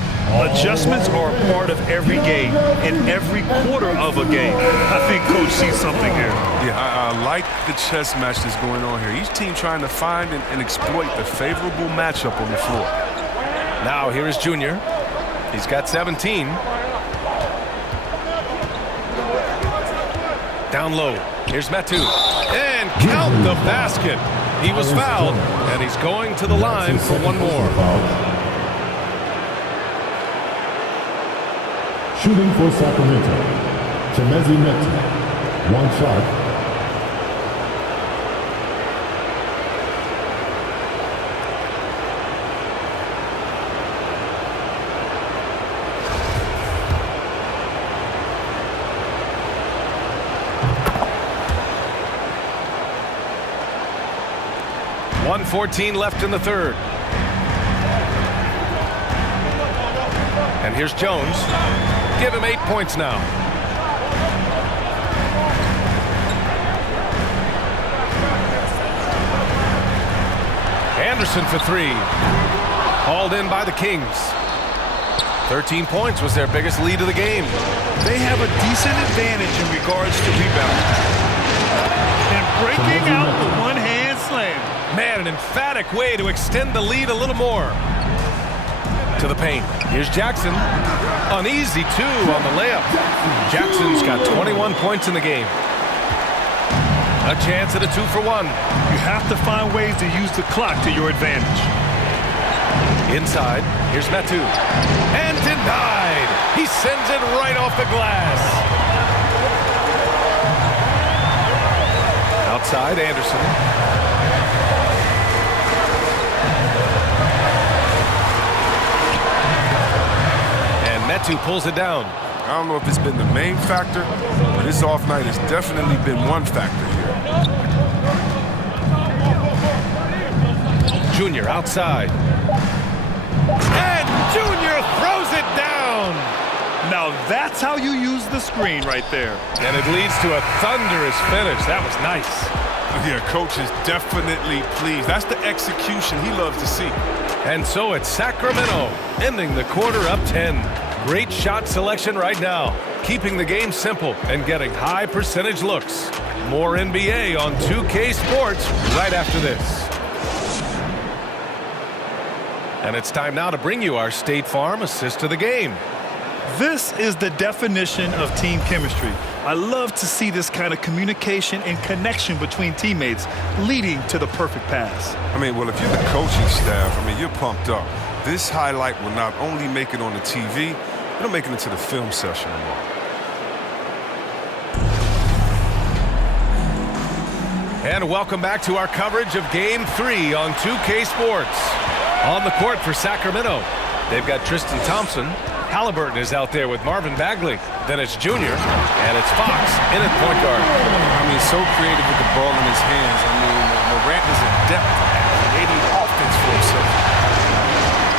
Adjustments are a part of every game and every quarter of a game. I think Coach sees something here. Yeah, I like the chess match that's going on here. Each team trying to find and exploit the favorable matchup on the floor. Now here is Junior. He's got 17. Down low. Here's Metu. And count the basket. He was fouled, and he's going to the line for one more. Shooting for Sacramento, Chemezi Metu. One shot. .14 left in the third. And here's Jones. Give him 8 points now. Anderson for three. Hauled in by the Kings. 13 points was their biggest lead of the game. They have a decent advantage in regards to rebounding. And breaking out the one-hand slam. Man, an emphatic way to extend the lead a little more. To the paint. Here's Jackson. An easy two on the layup. Jackson's got 21 points in the game. A chance at a 2-for-1. You have to find ways to use the clock to your advantage. Inside. Here's Metu. And denied. He sends it right off the glass. Outside, Anderson. Metu pulls it down. I don't know if it's been the main factor, but this off night has definitely been one factor here. Junior outside. And Junior throws it down. Now that's how you use the screen right there. And it leads to a thunderous finish. That was nice. Yeah, coach is definitely pleased. That's the execution he loves to see. And so it's Sacramento ending the quarter up 10. Great shot selection right now, keeping the game simple and getting high percentage looks. More NBA on 2K Sports right after this. And it's time now to bring you our State Farm assist of the game. This is the definition of team chemistry. I love to see this kind of communication and connection between teammates leading to the perfect pass. I mean, well, if you're the coaching staff, I mean, you're pumped up. This highlight will not only make it on the TV, it'll make it into the film session tomorrow. And welcome back to our coverage of Game 3 on 2K Sports. On the court for Sacramento, they've got Tristan Thompson. Halliburton is out there with Marvin Bagley. Then it's Junior, and it's Fox in at point guard. I mean, so creative with the ball in his hands. I mean, Morant is adept at creating offense for himself.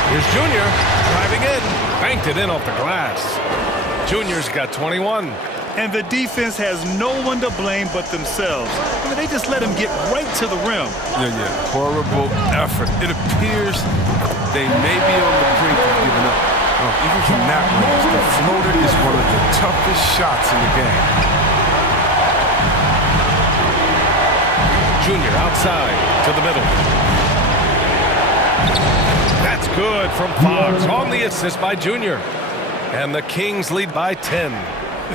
Here's Junior driving in, banked it in off the glass. Junior's got 21. And the defense has no one to blame but themselves. I mean, they just let him get right to the rim. Yeah. Horrible effort. It appears they may be on the brink of giving up. Even from that range, the floater is one of the toughest shots in the game. Junior outside to the middle. That's good from Fox on the assist by Junior. And the Kings lead by 10.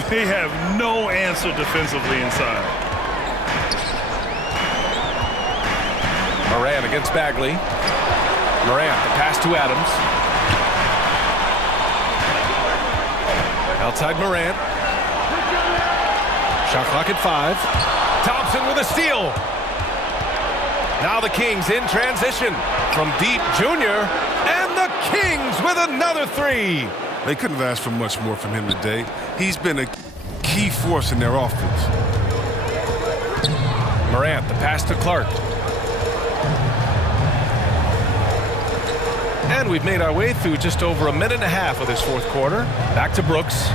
They have no answer defensively inside. Morant against Bagley. Morant, the pass to Adams. Outside Morant. Shot clock at 5. Thompson with a steal. Now the Kings in transition from deep. Junior, and the Kings with another 3. They couldn't have asked for much more from him today. He's been a key force in their offense. Morant, the pass to Clark. And we've made our way through just over a minute and a half of this fourth quarter. Back to Brooks.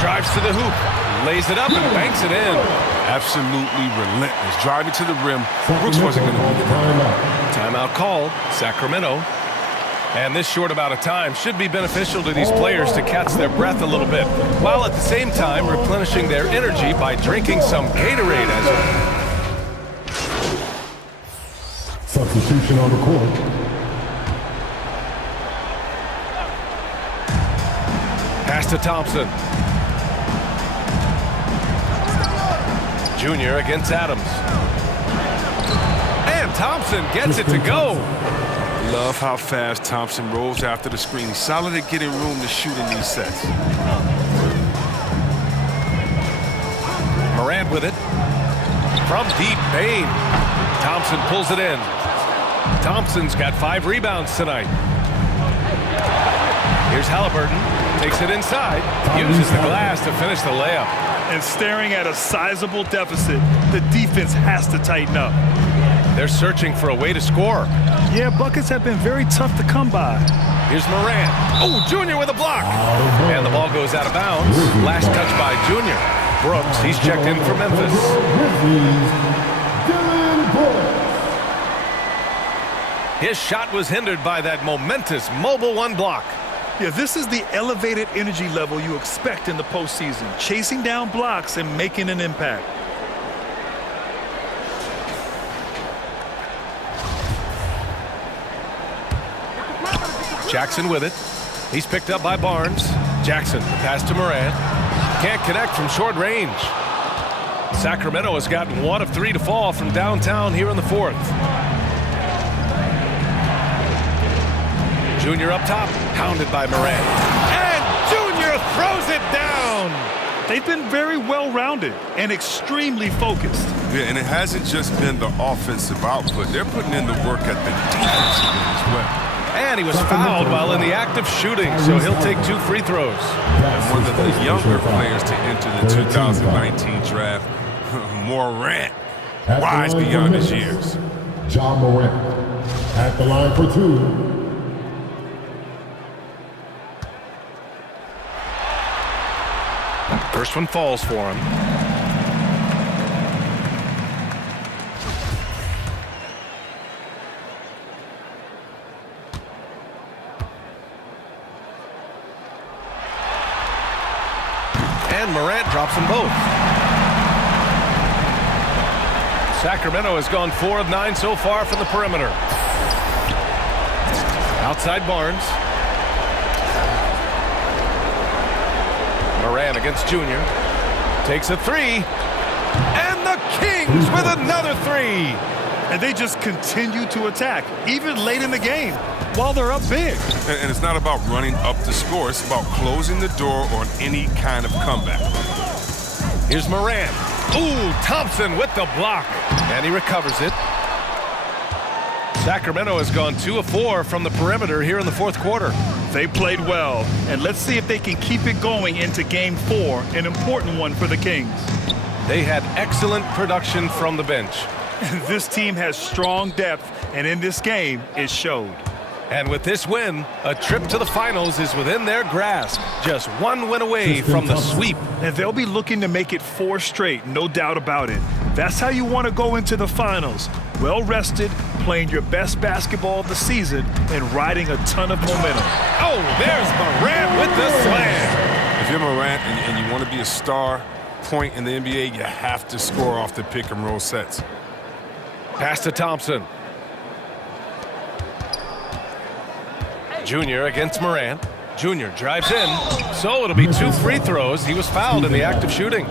Drives to the hoop. Lays it up and banks it in. Absolutely relentless. Driving to the rim. Brooks wasn't going to beat it. Timeout called. Sacramento. And this short amount of time should be beneficial to these players to catch their breath a little bit, while at the same time replenishing their energy by drinking some Gatorade. Substitution on the court. Pass to Thompson. Junior against Adams. And Thompson gets it to go. Love how fast Thompson rolls after the screen. Solid at getting room to shoot in these sets. Morant with it. From deep, Bain. Thompson pulls it in. Thompson's got 5 rebounds tonight. Here's Halliburton. Takes it inside. Uses the glass to finish the layup. And staring at a sizable deficit, the defense has to tighten up. They're searching for a way to score. Yeah, buckets have been very tough to come by. Here's Morant. Oh, Junior with a block. And the ball goes out of bounds. Last touch by Junior. Brooks, he's checked in for Memphis. His shot was hindered by that momentous mobile 1 block. Yeah, this is the elevated energy level you expect in the postseason. Chasing down blocks and making an impact. Jackson with it. He's picked up by Barnes. Jackson, the pass to Morant. Can't connect from short range. Sacramento has gotten 1 of 3 to fall from downtown here in the 4th. Junior up top, pounded by Morant. And Junior throws it down. They've been very well-rounded and extremely focused. Yeah, and it hasn't just been the offensive output. They're putting in the work at the defensive end as well. And he was fouled while in the act of shooting, so he'll take 2 free throws. And one of the younger players to enter the 2019 draft, Morant, wise beyond his years. John Morant at the line for 2. First one falls for him. And Morant drops them both. Sacramento has gone 4 of 9 so far from the perimeter. Outside Barnes. Morant against Junior. Takes a 3. And the Kings with another 3. And they just continue to attack, even late in the game, while they're up big. And it's not about running up the score. It's about closing the door on any kind of comeback. Here's Morant. Ooh, Thompson with the block. And he recovers it. Sacramento has gone 2 of 4 from the perimeter here in the 4th quarter. They played well, and let's see if they can keep it going into Game 4, an important one for the Kings. They had excellent production from the bench. This team has strong depth, and in this game, it showed. And with this win, a trip to the finals is within their grasp. Just one win away from the sweep. And they'll be looking to make it 4 straight, no doubt about it. That's how you want to go into the finals. Well rested, playing your best basketball of the season, and riding a ton of momentum. Oh, there's Morant with the slam. If you're Morant and you want to be a star point in the NBA, you have to score off the pick and roll sets. Pass to Thompson. Junior against Morant. Junior drives in, so it'll be 2 free throws. He was fouled in the act of shooting.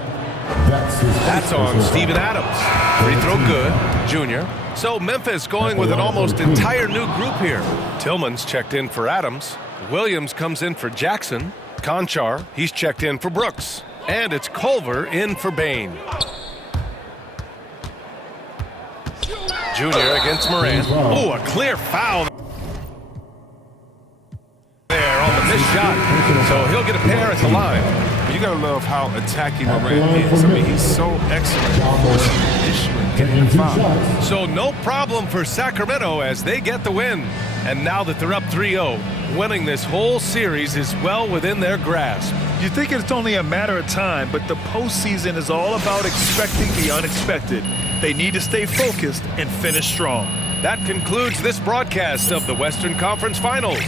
That's on Steven Adams. Free throw good, Junior. So Memphis going with an almost entire new group here. Tillman's checked in for Adams. Williams comes in for Jackson. Conchar, he's checked in for Brooks. And it's Culver in for Bain. Junior against Morant. Oh, a clear foul there on the missed shot. So he'll get a pair at the line. You gotta love how attacking Morant is. I mean, he's so excellent at forcing the issue and getting the foul. So no problem for Sacramento as they get the win. And now that they're up 3-0, winning this whole series is well within their grasp. You think it's only a matter of time, but the postseason is all about expecting the unexpected. They need to stay focused and finish strong. That concludes this broadcast of the Western Conference Finals.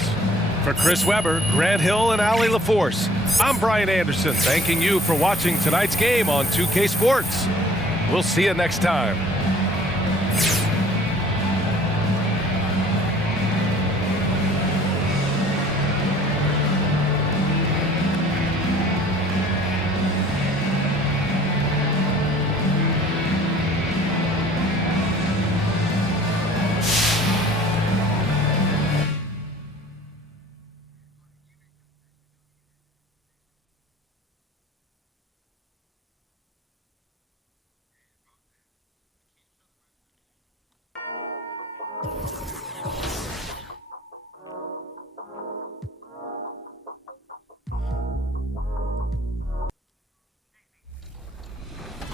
For Chris Webber, Grant Hill, and Allie LaForce, I'm Brian Anderson, thanking you for watching tonight's game on 2K Sports. We'll see you next time.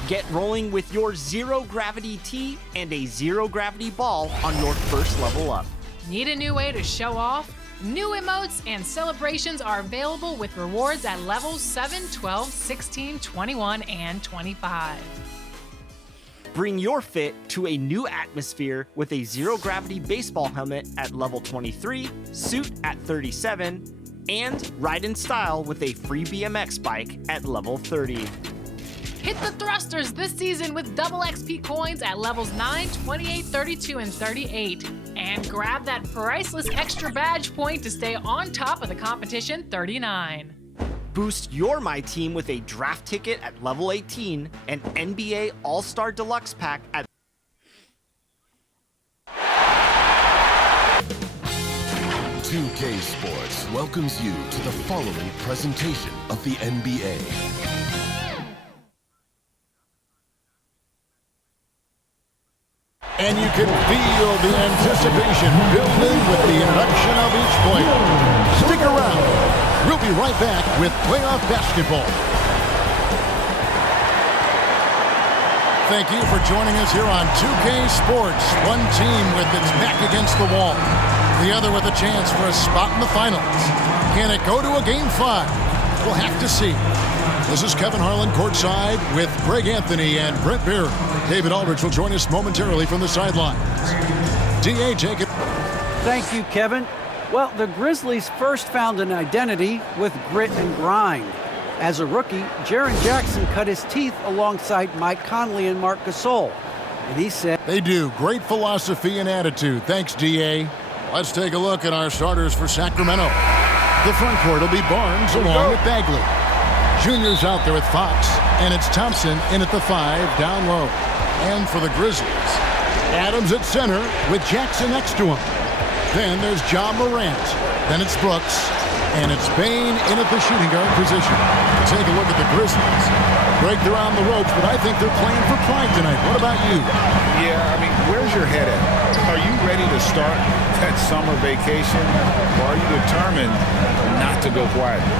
Get rolling with your zero gravity tee and a zero gravity ball on your first level up. Need a new way to show off? New emotes and celebrations are available with rewards at levels 7, 12, 16, 21, and 25. Bring your fit to a new atmosphere with a zero gravity baseball helmet at level 23, suit at 37, and ride in style with a free BMX bike at level 30. Hit the thrusters this season with double XP coins at levels 9, 28, 32, and 38. And grab that priceless extra badge point to stay on top of the competition 39. Boost your My Team with a draft ticket at level 18 and NBA All-Star Deluxe Pack at 2K Sports welcomes you to the following presentation of the NBA. And you can feel the anticipation building with the introduction of each player. Stick around. We'll be right back with playoff basketball. Thank you for joining us here on 2K Sports. One team with its back against the wall. The other with a chance for a spot in the finals. Can it go to a Game 5? We'll have to see. This is Kevin Harlan courtside with Greg Anthony and Brent Beard. David Aldridge will join us momentarily from the sidelines. D.A. Jacob. Thank you, Kevin. Well, the Grizzlies first found an identity with grit and grind. As a rookie, Jaren Jackson cut his teeth alongside Mike Conley and Marc Gasol. And he said, they do. Great philosophy and attitude. Thanks, D.A. Let's take a look at our starters for Sacramento. The front court will be Barnes along with Bagley. Junior's out there with Fox, and it's Thompson in at the 5, down low. And for the Grizzlies, Adams at center with Jackson next to him. Then there's John Morant. Then it's Brooks, and it's Bain in at the shooting guard position. Take a look at the Grizzlies. Break, they're on the ropes, but I think they're playing for pride tonight. What about you? Yeah, I mean, where's your head at? Are you ready to start that summer vacation, or are you determined not to go quietly?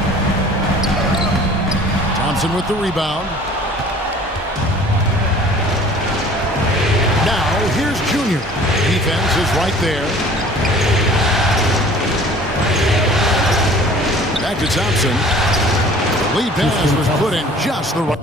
Thompson with the rebound. Now, here's Junior. Defense is right there. Back to Thompson. The lead pass was put in just the right.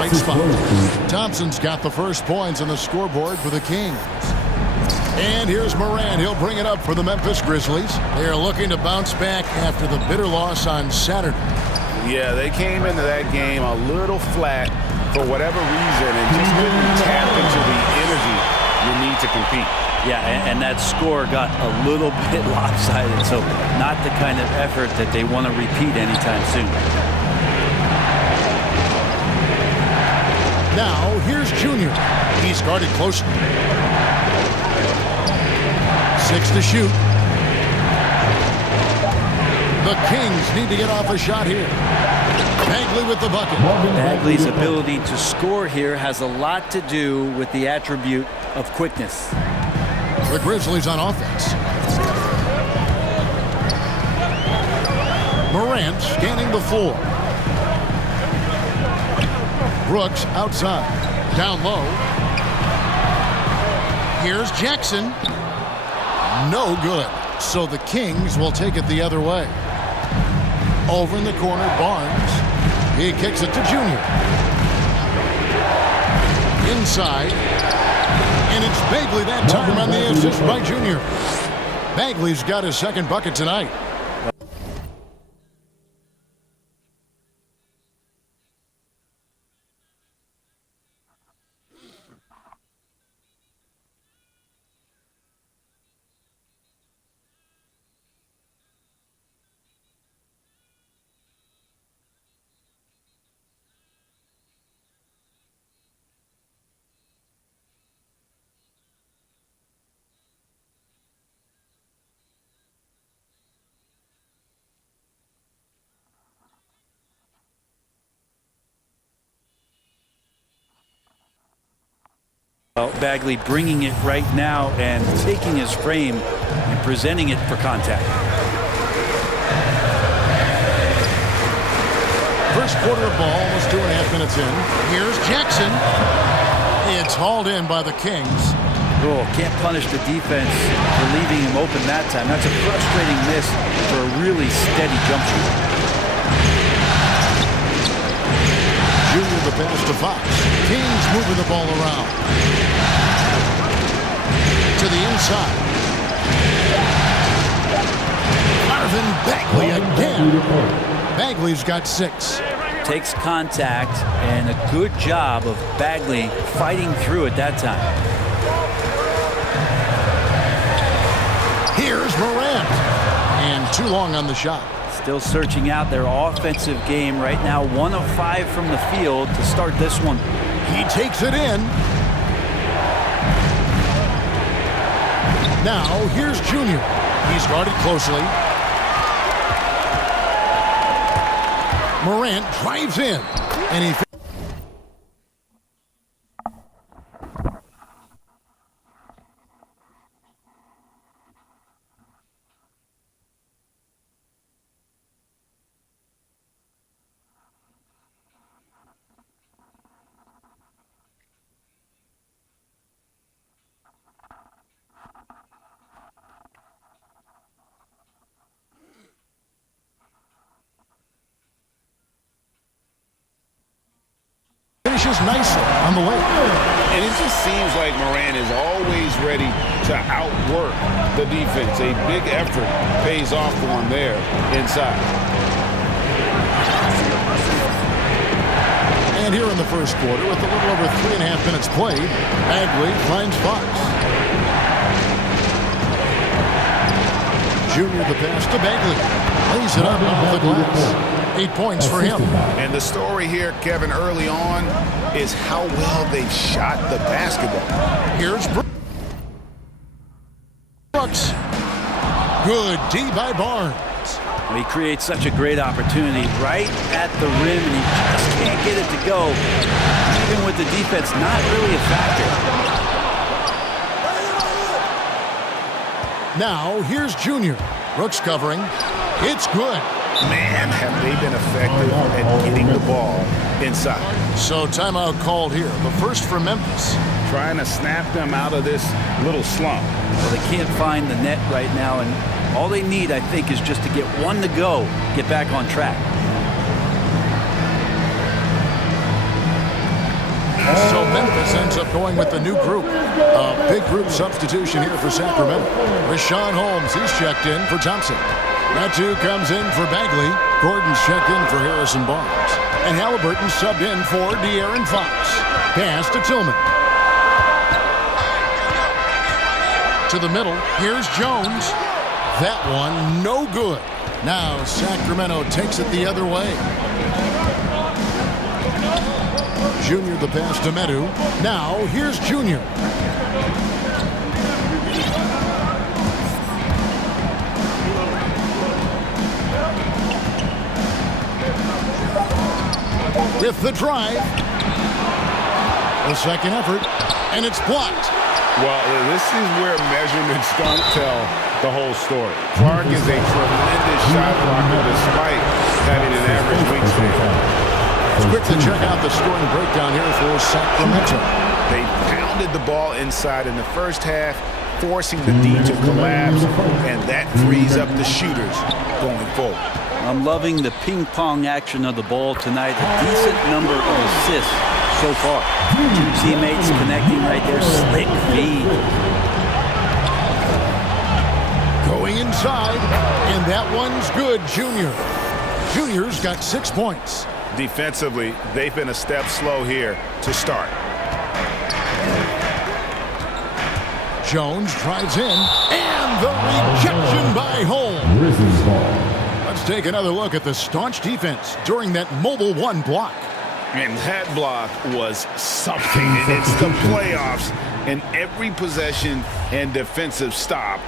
Right spot. Thompson's got the first points on the scoreboard for the Kings. And here's Morant. He'll bring it up for the Memphis Grizzlies. They are looking to bounce back after the bitter loss on Saturday. Yeah, they came into that game a little flat for whatever reason and just couldn't tap into the energy you need to compete. Yeah, and that score got a little bit lopsided, so not the kind of effort that they want to repeat anytime soon. Now, here's Junior. He's guarded closely. 6 to shoot. The Kings need to get off a shot here. Bagley with the bucket. Bagley's ability to score here has a lot to do with the attribute of quickness. The Grizzlies on offense. Morant scanning the floor. Brooks outside. Down low. Here's Jackson. No good. So the Kings will take it the other way. Over in the corner, Barnes. He kicks it to Junior. Inside. And it's Bagley that time on the assist by Junior. Bagley's got his second bucket tonight. Bagley bringing it right now and taking his frame and presenting it for contact. First quarter of ball, almost 2.5 minutes in. Here's Jackson. It's hauled in by the Kings. Oh, can't punish the defense for leaving him open that time. That's a frustrating miss for a really steady jump shooter. Junior the pass to Fox. Kings moving the ball around. To the inside. Marvin Bagley again. Bagley's got 6. Takes contact and a good job of Bagley fighting through at that time. Here's Morant. And too long on the shot. Still searching out their offensive game right now. 1 of 5 from the field to start this one. He takes it in. Now, here's Junior. He's guarded closely. Morant drives in. And he... finishes nicely on the way. And it just seems like Morant is always ready to outwork the defense. A big effort pays off for him there inside. And here in the first quarter, with a little over 3.5 minutes played, Bagley finds Fox. Junior the pass to Bagley. Lays it up off the glass. 8 points for him. And the story here, Kevin, early on is how well they've shot the basketball. Here's Brooks. Good D by Barnes. He creates such a great opportunity right at the rim, and he just can't get it to go. Even with the defense not really a factor. Now, here's Junior. Brooks covering. It's good. Man, have they been effective at getting the ball inside. So timeout called here. The first for Memphis. Trying to snap them out of this little slump. Well, they can't find the net right now, and all they need, I think, is just to get one to go, get back on track. So Memphis ends up going with the new group. A big group substitution here for Sacramento. Rashawn Holmes, he's checked in for Thompson. Natu comes in for Bagley. Gordon's checked in for Harrison Barnes. And Halliburton subbed in for De'Aaron Fox. Pass to Tillman. To the middle, here's Jones. That one, no good. Now Sacramento takes it the other way. Junior the pass to Medu. Now here's Junior. With the drive. The second effort, and it's blocked. Well, this is where measurements don't tell the whole story. Clark is a tremendous shot blocker despite having an average wingspan. Let's quickly check out the scoring breakdown here for Sacramento. They pounded the ball inside in the first half, forcing the D to collapse, and that frees up the shooters going forward. I'm loving the ping-pong action of the ball tonight. A decent number of assists so far. Two teammates connecting right there. Slick feed. Going inside, and that one's good, Junior. Junior's got 6 points. Defensively, they've been a step slow here to start. Jones drives in, and the rejection by Holmes. Let's take another look at the staunch defense during that mobile one block. And that block was something. It's the playoffs, and every possession and defensive stop.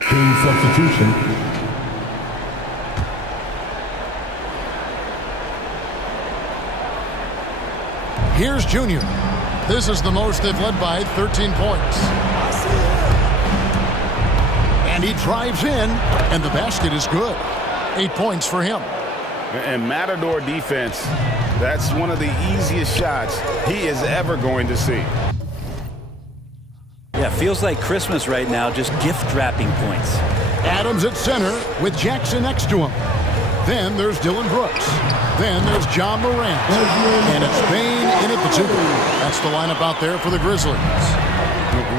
Team substitution. Here's Junior. This is the most they've led by 13 points. And he drives in, and the basket is good. 8 points for him. And Matador defense, that's one of the easiest shots he is ever going to see. Yeah, feels like Christmas right now, just gift wrapping points. Adams at center with Jackson next to him. Then there's Dylan Brooks. Then there's John Morant. And it's Bane in at the 2. That's the lineup out there for the Grizzlies.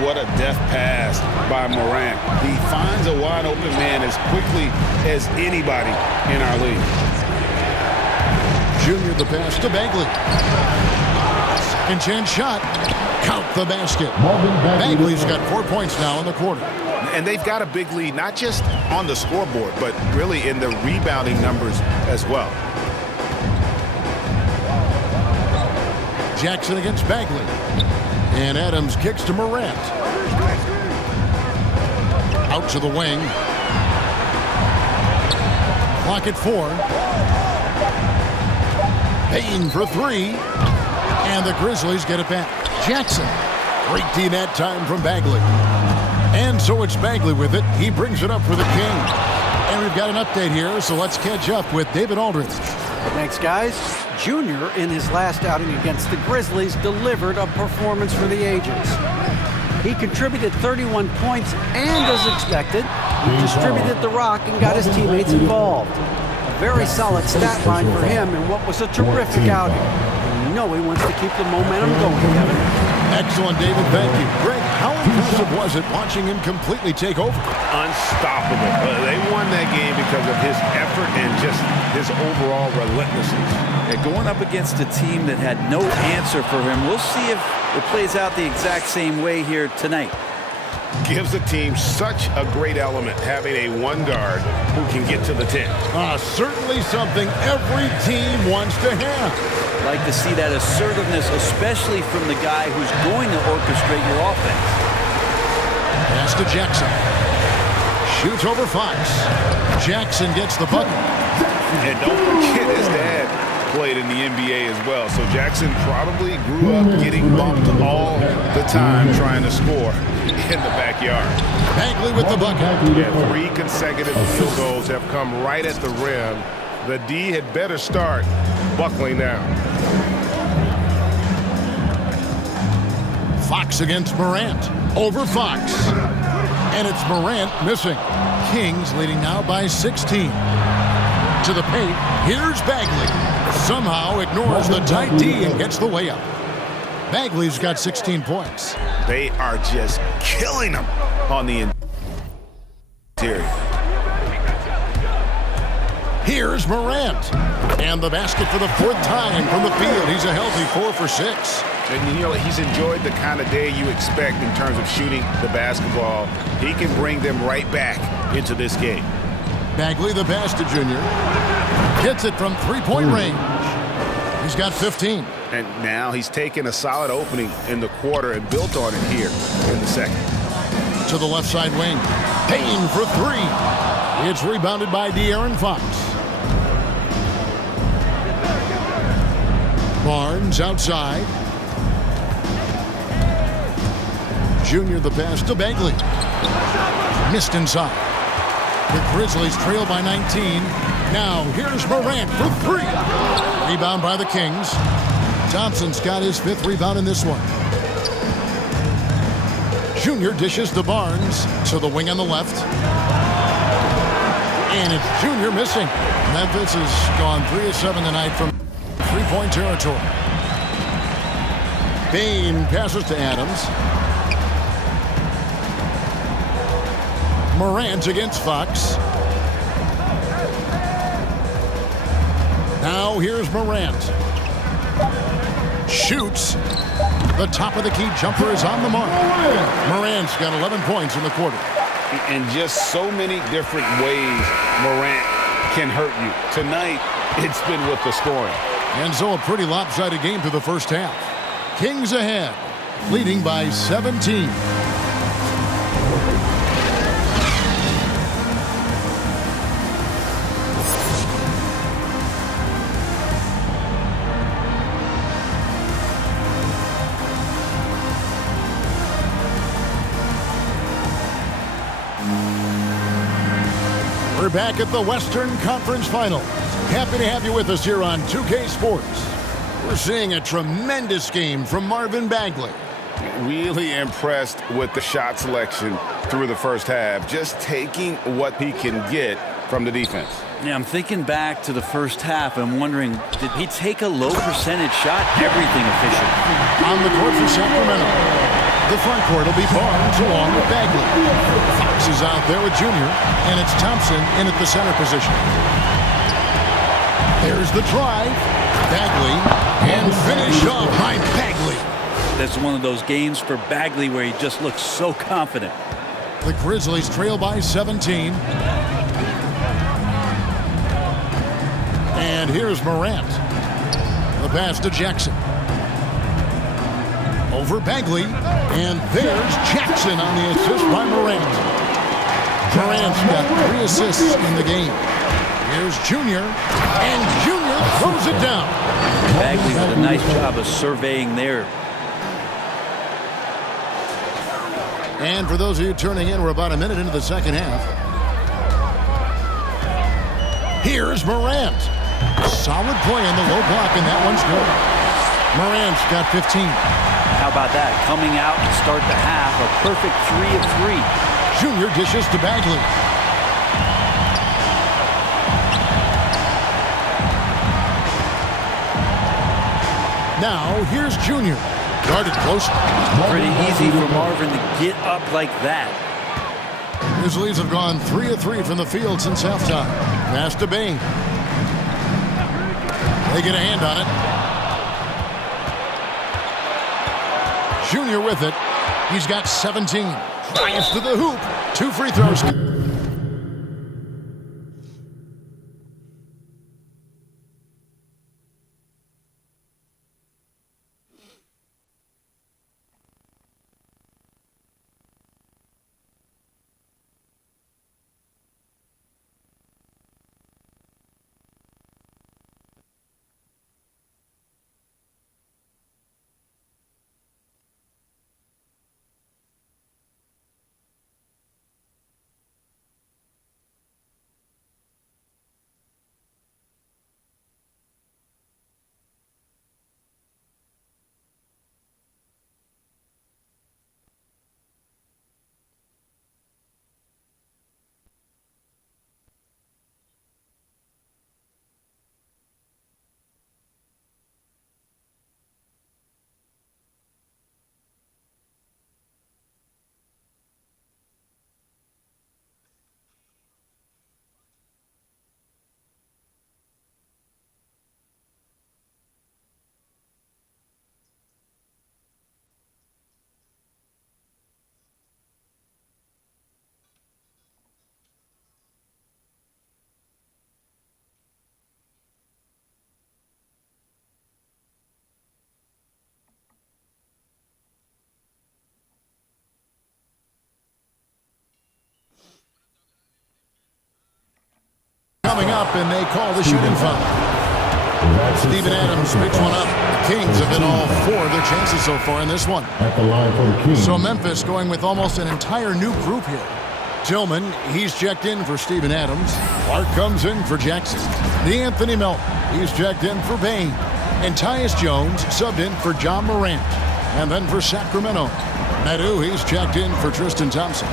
What a deft pass by Morant. He finds a wide open man as quickly as anybody in our league. Junior the pass to Bagley. Second chance shot. Count the basket. Bagley's got 4 points now in the quarter. And they've got a big lead, not just on the scoreboard, but really in the rebounding numbers as well. Jackson against Bagley. And Adams kicks to Morant. Out to the wing. Clock at 4. Payne for 3. And the Grizzlies get it back. Jackson. Great D that time from Bagley. And so it's Bagley with it. He brings it up for the King. And we've got an update here, so let's catch up with David Aldridge. Thanks, guys. Junior, in his last outing against the Grizzlies, delivered a performance for the ages. He contributed 31 points, and as expected, he distributed the rock and got his teammates involved. A very solid stat line for him in what was a terrific outing. And you know he wants to keep the momentum going, Kevin. Excellent, David. Thank you. Greg, how impressive was it watching him completely take over? Unstoppable. They won that game because of his effort and just his overall relentlessness. Yeah, going up against a team that had no answer for him. We'll see if it plays out the exact same way here tonight. gives the team such a great element, having a one guard who can get to the 10. Certainly something every team wants to have. Like to see that assertiveness, especially from the guy who's going to orchestrate your offense. Pass to Jackson. Shoots over Fox. Jackson gets the bucket. And don't forget his dad played in the NBA as well. So Jackson probably grew up getting bumped all the time trying to score in the backyard. Bagley with the bucket. Yeah, 3 consecutive field goals have come right at the rim. The D had better start buckling down. Fox against Morant. Over Fox. And it's Morant missing. Kings leading now by 16. To the paint. Here's Bagley. Somehow ignores the tight D and gets the way up. Bagley's got 16 points. They are just killing them on the interior. Here's Morant. And the basket for the 4th time from the field. He's a healthy 4 for 6. And you know, he's enjoyed the kind of day you expect in terms of shooting the basketball. He can bring them right back into this game. Bagley, the pass to Junior. Gets it from 3-point range. He's got 15. And now he's taken a solid opening in the quarter and built on it here in the second. To the left side wing. Payne for 3. It's rebounded by De'Aaron Fox. Barnes outside. Junior the pass to Bagley. Missed inside. The Grizzlies trail by 19. Now here's Morant for 3. Rebound by the Kings. Thompson's got his 5th rebound in this one. Junior dishes to Barnes. To the wing on the left. And it's Junior missing. Memphis has gone 3 of 7 tonight from 3-point territory. Payne passes to Adams. Morant against Fox. Now here's Morant. Shoots. The top of the key jumper is on the mark. Morant's got 11 points in the quarter. And just so many different ways Morant can hurt you. Tonight, it's been with the scoring. And so a pretty lopsided game through the first half. Kings ahead, leading by 17. We're back at the Western Conference Finals. Happy to have you with us here on 2K Sports. We're seeing a tremendous game from Marvin Bagley. Really impressed with the shot selection through the first half, just taking what he can get from the defense. Yeah, I'm thinking back to the first half and wondering, did he take a low percentage shot? Everything efficient. On the court for Sacramento. The front court will be Barnes along with Bagley. Fox is out there with Junior, and it's Thompson in at the center position. There's the drive. Bagley, and finish off by Bagley. That's one of those games for Bagley where he just looks so confident. The Grizzlies trail by 17. And here's Morant. The pass to Jackson. Over Bagley. And there's Jackson on the assist by Morant. Morant's got 3 assists in the game. Here's Junior. And Junior throws it down. Bagley with a nice job of surveying there. And for those of you turning in, we're about a minute into the second half. Here's Morant. Solid play on the low block, and that one's good. Morant's got 15. How about that? Coming out to start the half, a perfect 3 of 3. Junior dishes to Bagley. Now, here's Junior. Guarded close. Pretty easy for Marvin to get up like that. Grizzlies have gone 3 of 3 from the field since halftime. Pass to Bane. They get a hand on it. Junior with it. He's got 17. Drives to the hoop. 2 free throws. Coming up, and they call the shooting foul. Steven Adams picks one up. The Kings have been all 4 of their chances so far in this one. At the line for the Kings. So Memphis going with almost an entire new group here. Tillman, he's checked in for Steven Adams. Clark comes in for Jackson. D'Anthony Melton, he's checked in for Bain. And Tyus Jones subbed in for John Morant. And then for Sacramento, Medu, he's checked in for Tristan Thompson.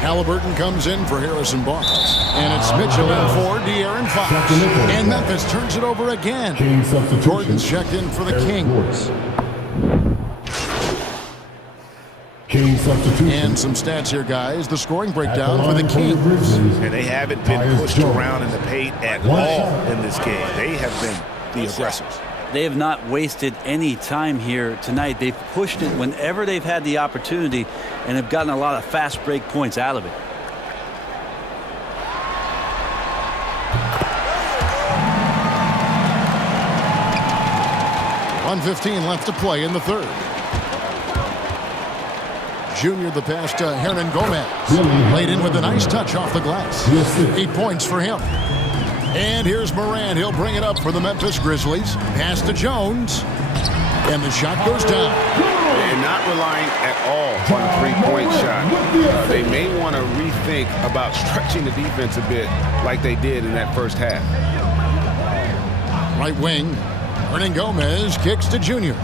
Halliburton comes in for Harrison Barnes. And it's Mitchell in for De'Aaron Fox. And Memphis turns it over again. Jordan's checked in for the Kings. King substitution. And some stats here, guys. The scoring breakdown for the Kings. And they haven't been pushed around in the paint at all in this game. They have been the aggressors. They have not wasted any time here tonight. They've pushed it whenever they've had the opportunity and have gotten a lot of fast break points out of it. .115 left to play in the third. Junior the pass to Hernan Gomez. Laid in with a nice touch off the glass. 8 points for him. And here's Morant. He'll bring it up for the Memphis Grizzlies. Pass to Jones. And the shot goes down. And not relying at all on a three-point shot. They may want to rethink about stretching the defense a bit like they did in that first half. Right wing. Hernan Gomez kicks to Junior.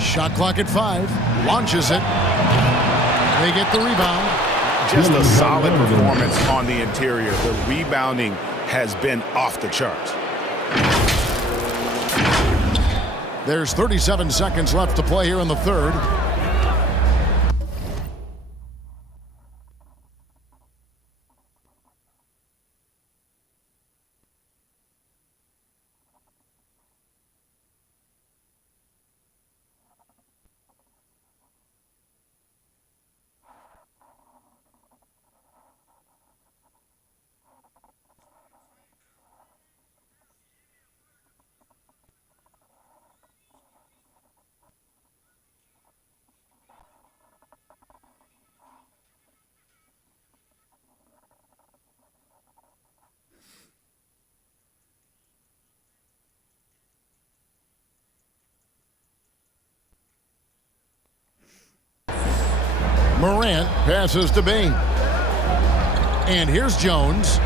Shot clock at 5. Launches it. They get the rebound. Just a solid performance on the interior. The rebounding has been off the charts. There's 37 seconds left to play here in the third. Morant passes to Bain. And here's Jones.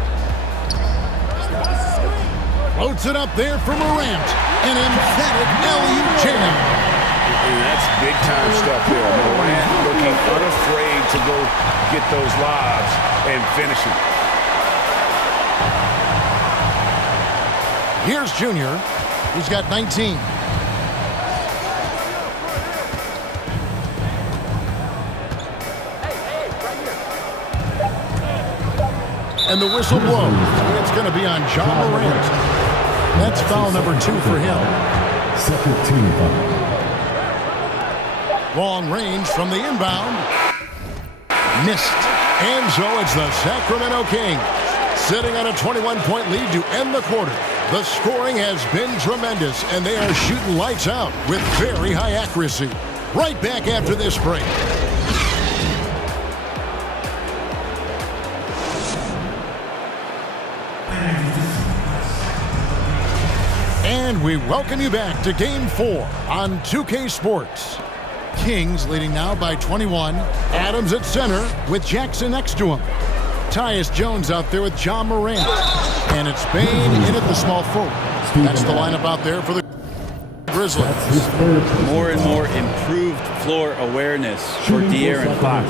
Floats it up there for Morant. An emphatic alley-oop jam. And that's big-time stuff there. Morant looking unafraid to go get those lobs and finish it. Here's Junior. He's got 19. And the whistle blows. It's going to be on John Morant. That's foul number 2 for him. Second team foul. Long range from the inbound. Missed. And so it's the Sacramento Kings sitting on a 21-point lead to end the quarter. The scoring has been tremendous, and they are shooting lights out with very high accuracy. Right back after this break. And we welcome you back to Game 4 on 2K Sports. Kings leading now by 21. Adams at center with Jackson next to him. Tyus Jones out there with John Morant. And it's Bain in at the small forward. That's the lineup out there for the Grizzlies. More and more improved floor awareness for De'Aaron Fox.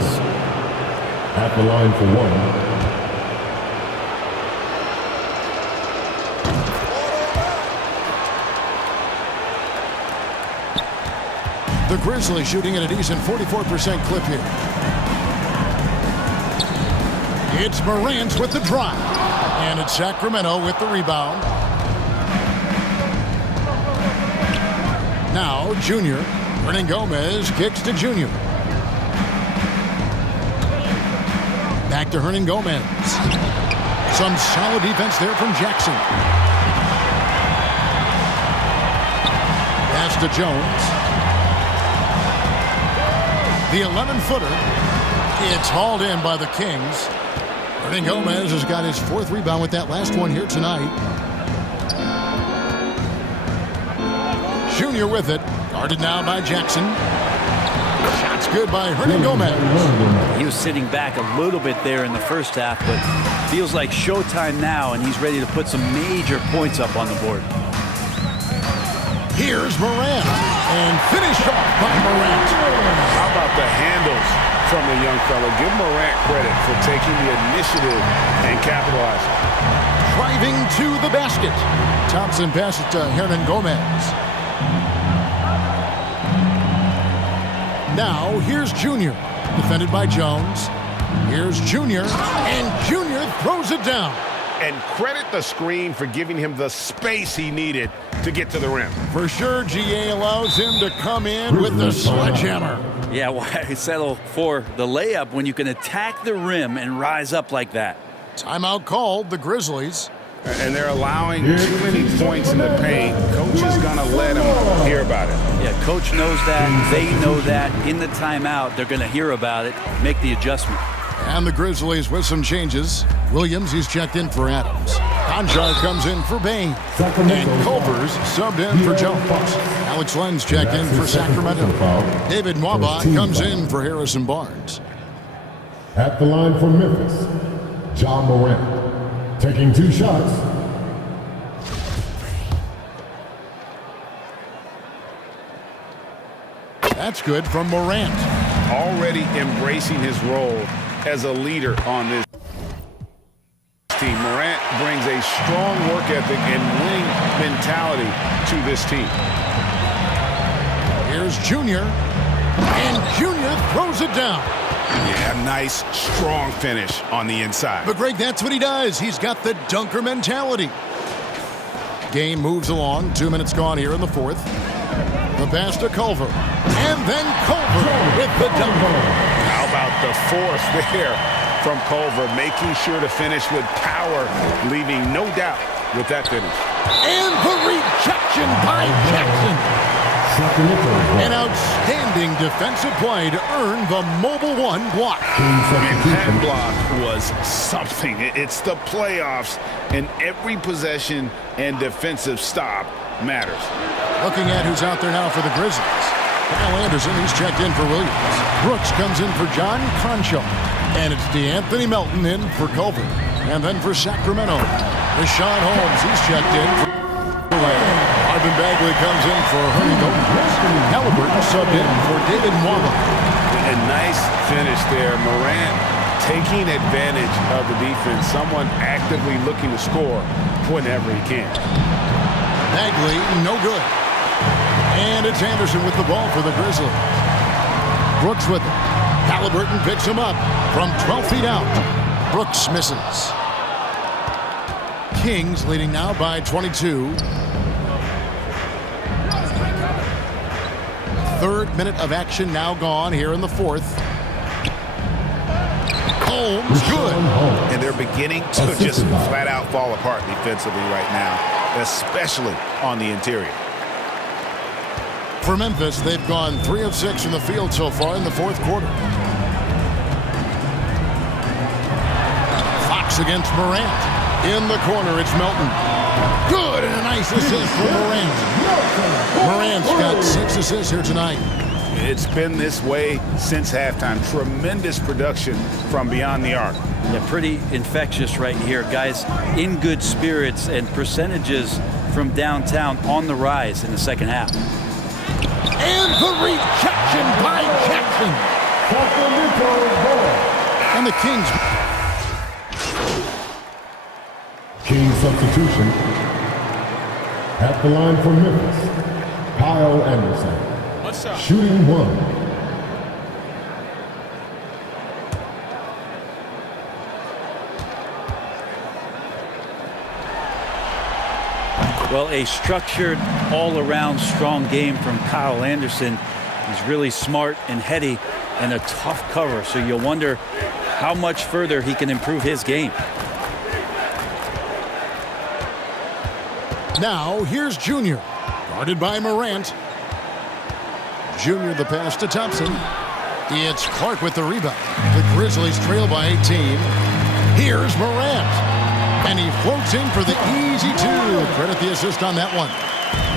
At the line for one. The Grizzlies shooting at a decent 44% clip here. It's Morant with the drive. And it's Sacramento with the rebound. Now, Junior. Hernan Gomez kicks to Junior. Back to Hernan Gomez. Some solid defense there from Jackson. Pass to Jones. The 11-footer. It's hauled in by the Kings. Hernan Gomez has got his fourth rebound with that last one here tonight. Junior with it. Guarded now by Jackson. Shot's good by Hernan Gomez. He was sitting back a little bit there in the first half, but feels like showtime now, and he's ready to put some major points up on the board. Here's Morant, and finished off by Morant. How about the handles from the young fella? Give Morant credit for taking the initiative and capitalizing. Driving to the basket. Thompson passes to Hernan Gomez. Now, here's Junior, defended by Jones. Here's Junior, and Junior throws it down. And credit the screen for giving him the space he needed to get to the rim. For sure, GA allows him to come in with the sledgehammer. Yeah, why settle for the layup when you can attack the rim and rise up like that? Timeout called, the Grizzlies. And they're allowing too many points in the paint. Coach is going to let them hear about it. Yeah, coach knows that. They know that. In the timeout, they're going to hear about it, make the adjustment. And the Grizzlies with some changes. Williams, he's checked in for Adams. Conjar comes in for Bain. And Culver's subbed in for Jones. Alex Lenz checked in for Sacramento. David Nwaba comes in for Harrison Barnes. At the line for Memphis, John Morant. Taking two shots. That's good from Morant. Already embracing his role as a leader on this team. Morant brings a strong work ethic and winning mentality to this team. Here's Junior, and Junior throws it down. Yeah, nice, strong finish on the inside. But Greg, that's what he does. He's got the dunker mentality. Game moves along. 2 minutes gone here in the fourth. The pass to Culver. And then Culver with the dunker. How about the force there from Culver, making sure to finish with power, leaving no doubt with that finish. And the rejection by Jackson. An outstanding defensive play to earn the Mobile One block. And that block was something. It's the playoffs, and every possession and defensive stop matters. Looking at who's out there now for the Grizzlies. Kyle Anderson, he's checked in for Williams. Brooks comes in for John Concho. And it's DeAnthony Melton in for Culver. And then for Sacramento, Rashawn Holmes, he's checked in for Marvin Bagley comes in for Hernan Gomez. Halliburton subbed in for David Nwaba. A nice finish there. Morant taking advantage of the defense. Someone actively looking to score whenever he can. Bagley, no good. And it's Anderson with the ball for the Grizzlies. Brooks with it. Halliburton picks him up from 12 feet out. Brooks misses. Kings leading now by 22. Third minute of action now gone here in the fourth. Holmes, good. And they're beginning to just flat out fall apart defensively right now, especially on the interior. For Memphis, they've gone 3 of 6 from the field so far in the fourth quarter. Fox against Morant. In the corner, it's Melton. Good, and a nice assist from Morant. Morant's got 6 assists here tonight. It's been this way since halftime. Tremendous production from beyond the arc. Yeah, pretty infectious right here. Guys in good spirits, and percentages from downtown on the rise in the second half. And the rejection by Jackson. And the Kings. King substitution. At the line for Memphis, Kyle Anderson. Shooting 1. Well, a structured, all-around strong game from Kyle Anderson. He's really smart and heady and a tough cover, so you'll wonder how much further he can improve his game. Now, here's Junior, guarded by Morant. Junior the pass to Thompson. It's Clark with the rebound. The Grizzlies trail by 18. Here's Morant. And he floats in for the easy 2. Credit the assist on that one.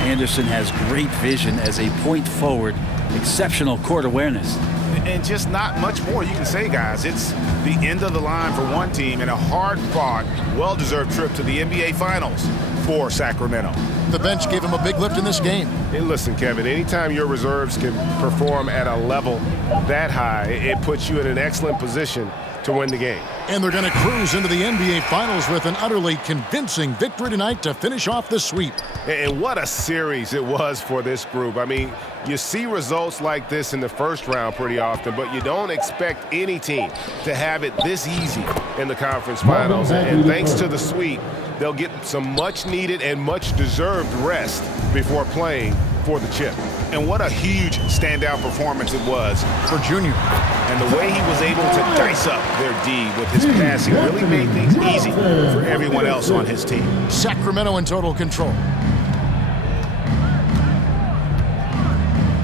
Anderson has great vision as a point forward. Exceptional court awareness. And just not much more you can say, guys. It's the end of the line for one team and a hard-fought, well-deserved trip to the NBA Finals for Sacramento. The bench gave him a big lift in this game. Hey, listen, Kevin, anytime your reserves can perform at a level that high, it puts you in an excellent position to win the game. And they're going to cruise into the NBA Finals with an utterly convincing victory tonight to finish off the sweep. And what a series it was for this group. I mean, you see results like this in the first round pretty often, but you don't expect any team to have it this easy in the conference finals. And thanks to the sweep, they'll get some much-needed and much-deserved rest before playing for the chip. And what a huge standout performance it was for Junior. And the way he was able to dice up their D with his passing really made things easy for everyone else on his team. Sacramento in total control.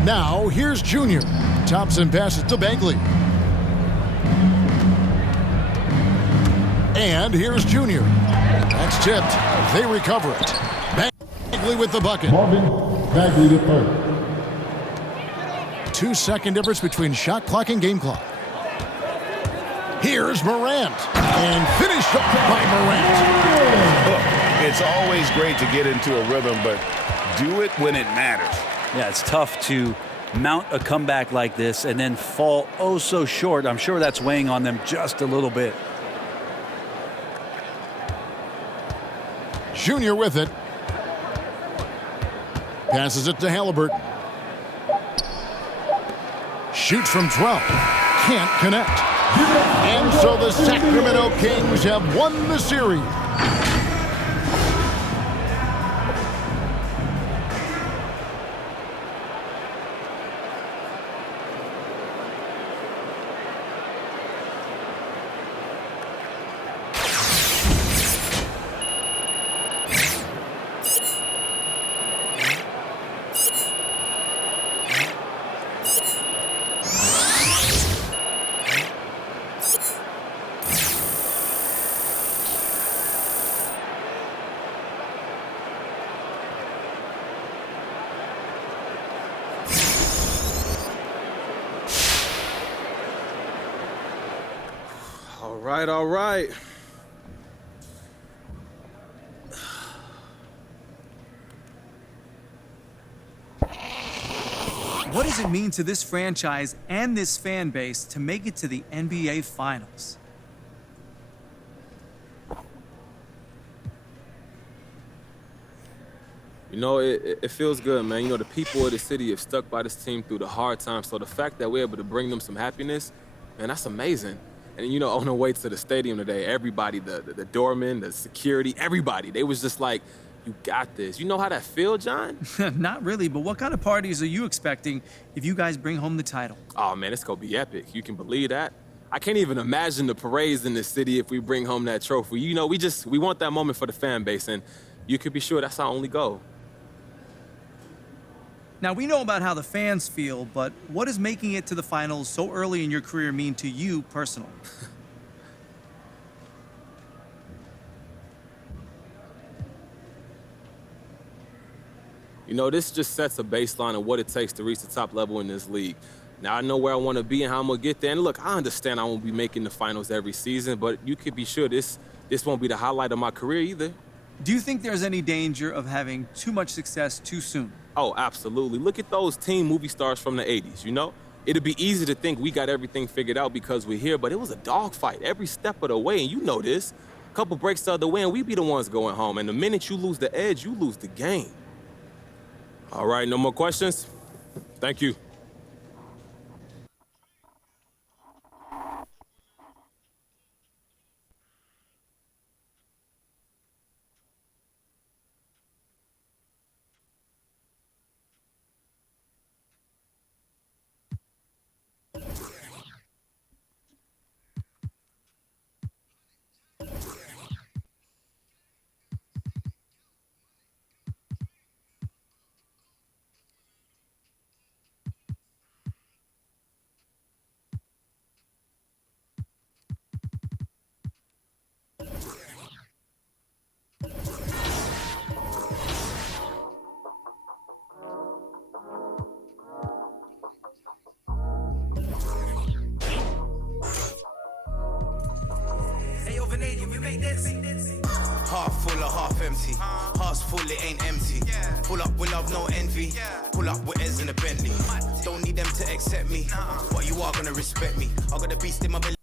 Now, here's Junior. Thompson passes to Bagley. And here's Junior. That's tipped. They recover it. Bagley with the bucket. Marvin Bagley the third. 2-second difference between shot clock and game clock. Here's Morant. And finished up by Morant. Look, it's always great to get into a rhythm, but do it when it matters. Yeah, it's tough to mount a comeback like this and then fall oh so short. I'm sure that's weighing on them just a little bit. Junior with it. Passes it to Halliburton. Shoots from 12. Can't connect. And so the Sacramento Kings have won the series. All right. What does it mean to this franchise and this fan base to make it to the NBA Finals? You know, it feels good, man. You know, the people of the city have stuck by this team through the hard times. So the fact that we're able to bring them some happiness, man, that's amazing. And, you know, on the way to the stadium today, everybody, the doormen, the security, everybody, they was just like, You got this. You know how that feels, John? Not really, but what kind of parties are you expecting if you guys bring home the title? Oh, man, it's going to be epic. You can believe that? I can't even imagine the parades in the city if we bring home that trophy. You know, we want that moment for the fan base, and you could be sure that's our only goal. Now, we know about how the fans feel, but what does making it to the finals so early in your career mean to you personally? You know, this just sets a baseline of what it takes to reach the top level in this league. Now, I know where I want to be and how I'm going to get there. And look, I understand I won't be making the finals every season, but you could be sure this won't be the highlight of my career either. Do you think there's any danger of having too much success too soon? Oh, absolutely. Look at those teen movie stars from the 80s, you know? It'd be easy to think we got everything figured out because we're here, but it was a dogfight every step of the way, and you know this. A couple breaks the other way, and we be the ones going home. And the minute you lose the edge, you lose the game. All right, no more questions? Thank you. Half full or half empty. Heart's full, it ain't empty. Pull up with love, no envy. Pull up with Ez in a Bentley. Don't need them to accept me, but you are gonna respect me. I got a beast in my belly.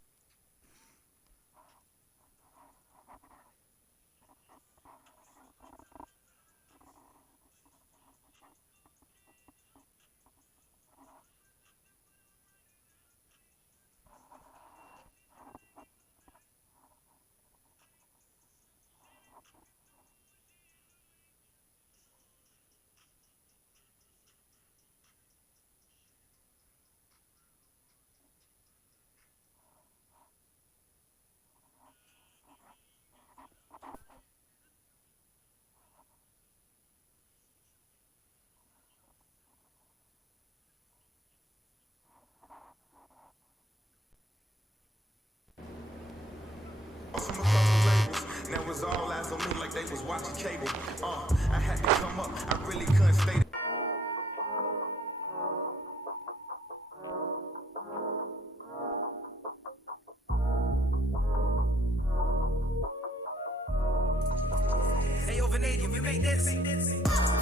That was all eyes on me like they was watching cable. I had to come up, I really couldn't stay.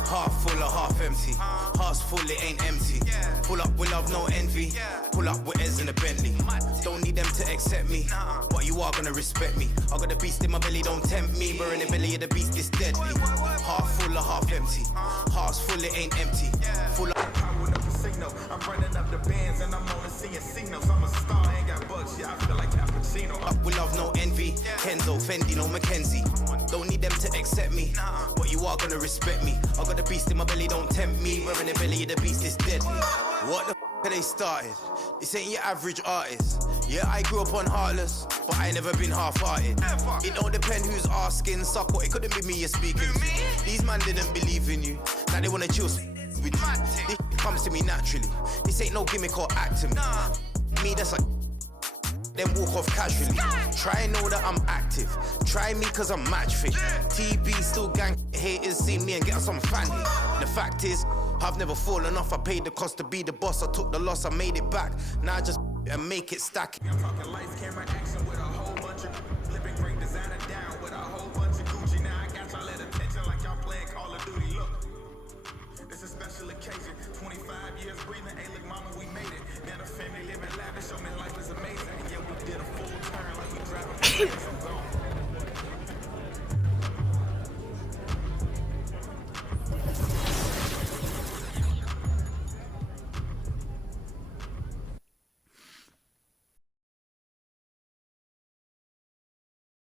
Half full or half empty. Heart's full, it ain't empty. Pull up with love, no envy. Pull up with Ez in a Bentley. Don't need them to accept me, but you are gonna respect me. I got a beast in my belly, don't tempt me. We're in the belly of the beast, it's deadly. Half full or half empty. Heart's full, it ain't empty. Full up. I'm running up the bands and I'm only seeing signals. I'm a star, ain't got bugs, yeah, I feel like Al Pacino. Up with love, no envy. Kenzo, Fendi, no Mackenzie. Don't need them to accept me, but you are gonna respect me. I got a beast in my belly, don't tempt me. We're in the belly of the beast, it's deadly. What the f are they started? This ain't your average artist. Yeah, I grew up on Heartless, but I ain't never been half-hearted. It don't depend who's asking, suck what, it couldn't be me you're speaking to. These man didn't believe in you, now they wanna chill with you. This comes to me naturally. This ain't no gimmick or acting. Me, that's like then walk off casually. Try and know that I'm active. Try me cause I'm match fit. TB still gang haters see me and get some fanny. The fact is, I've never fallen off. I paid the cost to be the boss. I took the loss, I made it back. Now I just and make it stack. I'm talking lights, camera, action with a whole bunch of living great designer down with a whole bunch of Gucci. Now I got y'all at attention like y'all playing Call of Duty. Look, it's a special occasion. 25 years breathing. Hey, look, mama, we made it. Now the family living lavish. Show me like